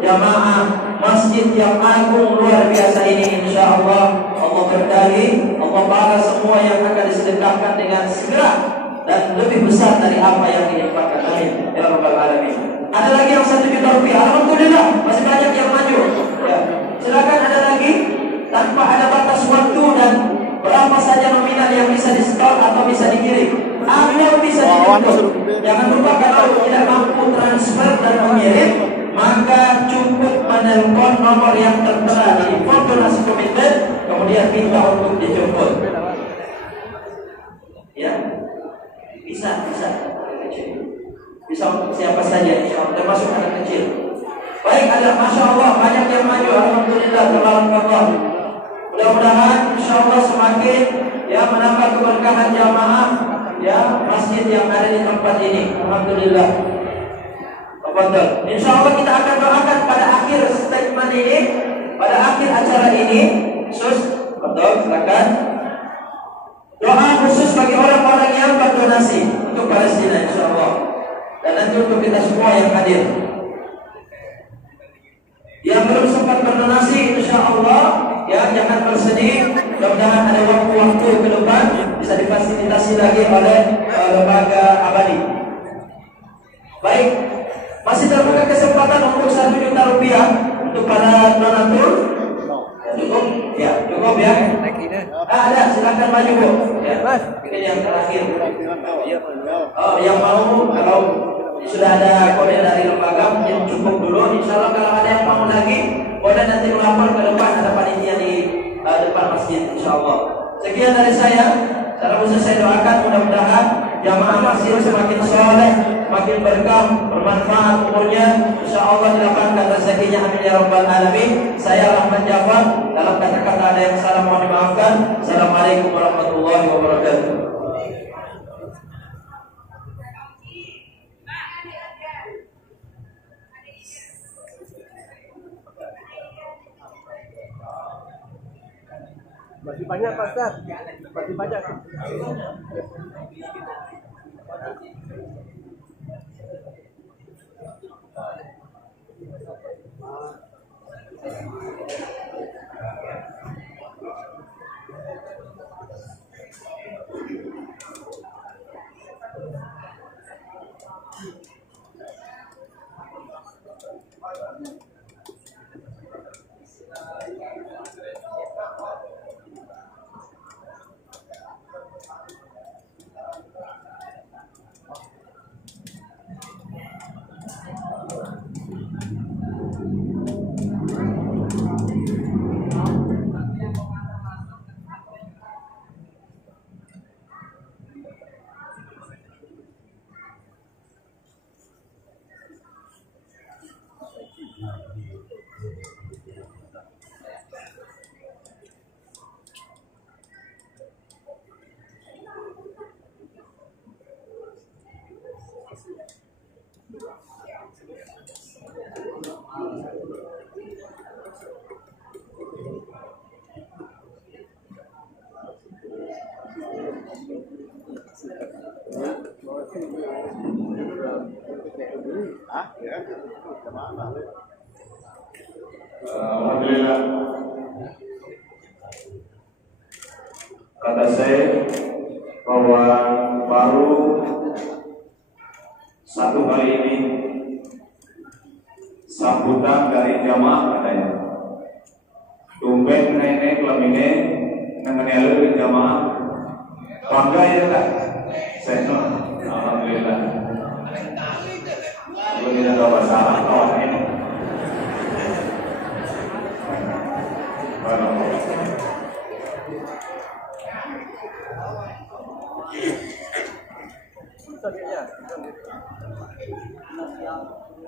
jamaah masjid yang agung luar biasa ini. InsyaAllah Allah berkahi, Allah balas semua yang akan disedekahkan dengan segera dan lebih besar dari apa yang diinfakkan. Amin ya rabbal alamin. Ada lagi yang 1 juta rupiah. Alhamdulillah, masih banyak yang maju. Ya. Silakan, ada lagi tanpa ada batas waktu dan berapa saja nominal yang bisa di-store atau bisa dikirim atau bisa ditutup. Jangan lupa kalau tidak mampu transfer dan mengirim, maka cukup menelpon nomor yang tertera di form donasi komitmen, kemudian minta untuk dijemput. Ya, bisa untuk siapa saja, insyaallah, termasuk anak kecil. Baik, ada masya Allah banyak yang maju. Alhamdulillah, tabarakallah. Mudah-mudahan insyaallah semakin ya menambah keberkahan jamaah ya masjid yang ada di tempat ini. Alhamdulillah. Betul. Insyaallah kita akan doakan pada akhir statement ini, pada akhir acara ini. Betul, silakan. Doa khusus bagi orang-orang yang berdonasi untuk Palestina insyaallah. Dan nanti untuk kita semua yang hadir. Yang belum sempat berdonasi insyaallah ya jangan bersedih. Mudah-mudahan ada waktu-waktu ke depan bisa difasilitasi lagi oleh lembaga abadi. Baik, masih terbuka kesempatan untuk 1 juta rupiah untuk para donatur. Cukup ya. Ada, silakan maju Bu. Ya, ini yang terakhir. Oh, yang mau kalau sudah ada kode dari lembaga mungkin cukup dulu. Insyaallah kalau ada yang mau lagi boleh nanti melapor ke depan, ada panitia di depan masjid insyaallah. Sekian dari saya. Secara khusus saya doakan mudah-mudahan jamaah masjid semakin soleh, makin berkah, bermanfaat umurnya. Insyaallah dilapangkan rezekinya. Amin ya rabbal alamin. Saya Rahman Jafar. Dalam kata-kata ada yang salah mohon dimaafkan. Assalamualaikum warahmatullahi wabarakatuh. Masih banyak Pak Ustaz, masih banyak. Alhamdulillah. Kata saya bahwa baru satu kali ini sambutan dari jamaah katanya. Tumben nenek lemine mengenal di jamaah. Bangga ya kan? Saya alhamdulillah. Kalau tidak ada masalah kawan ini.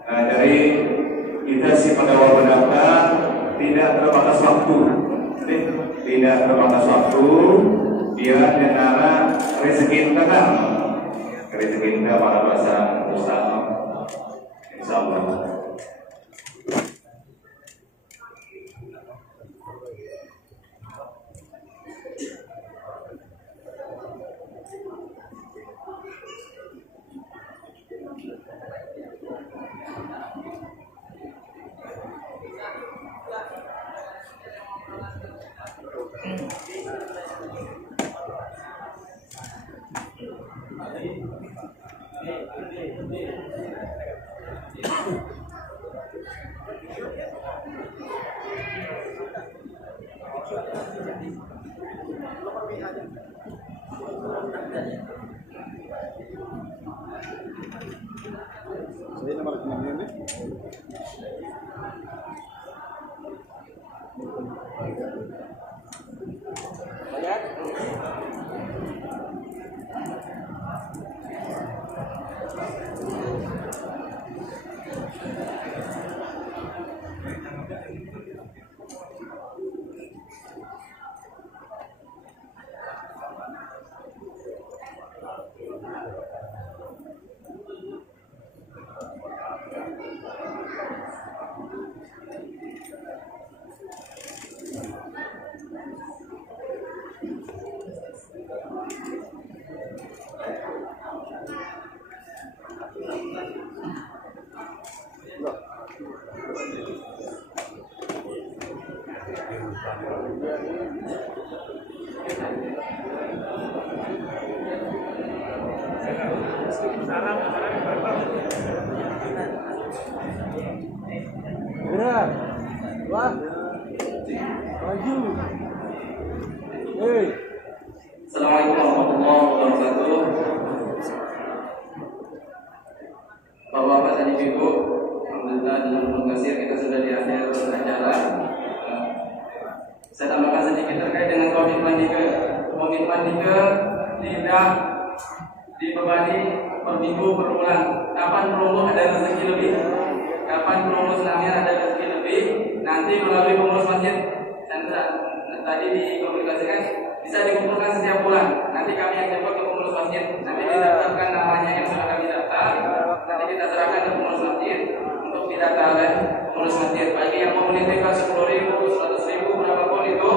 Nah, dari kita si pendawa pendaftar tidak terbatas waktu, tidak terbatas waktu, biar negara rezeki kita kan, rezeki kita pada bahasa Ustaz, Insya Allah. Benar. Wah. Maju. Hei. Assalamualaikum warahmatullahi wabarakatuh. Bapak-bapak dan ibu, alhamdulillah dengan terima kasih kita sudah di akhir acara. Saya tambahkan sedikit terkait dengan komitmen Dike. Komitmen Dike tidak dibebani per minggu per bulan. Kapan promo ada rezeki lebih? Kapan promo senangnya ada rezeki lebih? Nanti melalui pengurus masjid. Tadi dikomunikasikan bisa dikumpulkan setiap bulan. Nanti kami yang jemput ke pengurus masjid. Nanti didaftarkan namanya yang sudah kami daftar. Nanti kita serahkan ke pengurus masjid untuk didata oleh pengurus masjid. Bagi yang mau menitipkan 10.000, 100.000 berapapun itu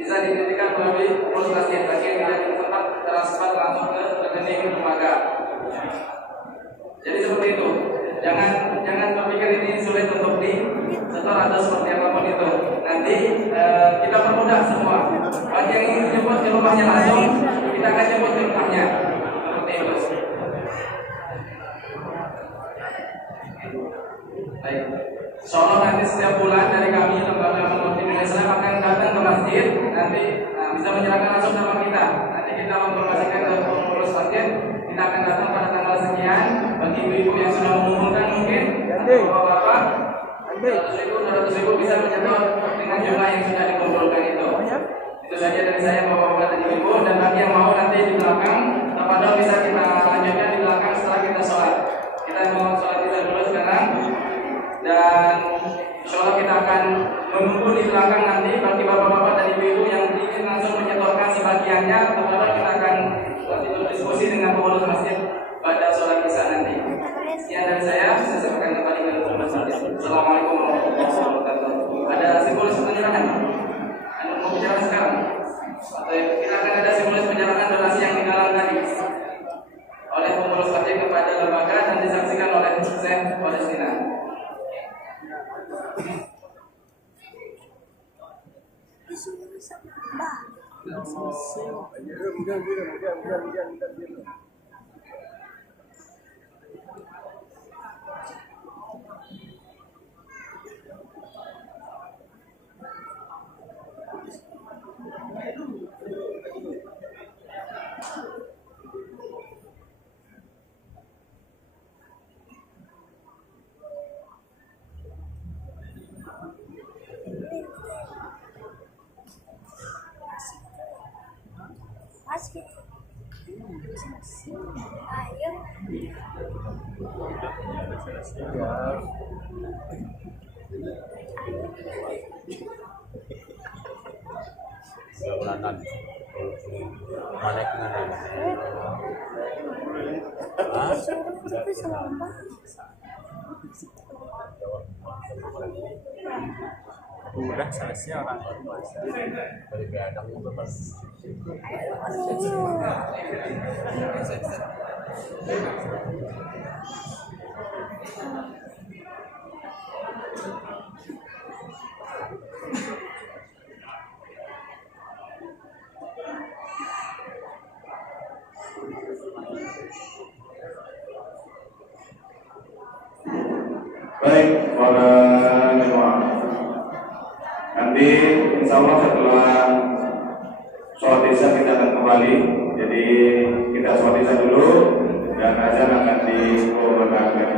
bisa dititipkan melalui pengurus masjid. Bagi yang tidak sempat transfer langsung ke rekening lembaga. Jadi seperti itu. Jangan berpikir ini sulit untuk disetor atau seperti apapun itu. Nanti kita permudah semua. Bagi yang ingin dijemput ke rumahnya langsung, kita akan jemput ke rumahnya. Seperti itu. Baik. Insyaallah nanti setiap bulan dari kami lembaga Muhammadiyah Islam akan datang ke masjid. Nanti bisa menyerahkan langsung nama kita. Nanti kita memperkenalkan ke pengurus masjid. Kita akan datang pada tanggal sekian. Bagi ibu-ibu yang sudah mengumpulkan mungkin, bapak-bapak, 100.000 bisa menyetor dengan jumlah yang sudah dikumpulkan itu. Itu saja dari saya bapak-bapak dan ibu. Dan bagi yang mau nanti di belakang, padahal bisa kita lanjutkan di belakang setelah kita sholat. Kita mau sholat kita dulu sekarang. Dan insyaallah kita akan menunggu di belakang nanti bagi bapak-bapak dan ibu-ibu yang ingin langsung menyetorkan sebagiannya. Kemudian kita akan berdiskusi dengan pengurus masjid pada sholat isya nanti. Sekian dari saya sampaikan kembali ke pengurus masjid. Assalamualaikum warahmatullahi wabarakatuh. Ada simbolis penyerahan? Anda mau bicara sekarang? Atau kita akan ada simbolis penyerahan donasi yang digalang tadi oleh pengurus Udah selesai orang dari begadang itu pas. Baik, para jemaah. Nanti insya Allah setelah sholat isya kita akan kembali. Jadi kita sholat isya dulu dan azan akan dikumandangkan.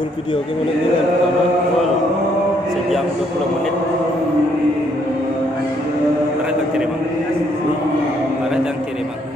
Full video ke menit ni kan pertama sejam 20 menit. Marah dan kiri bang.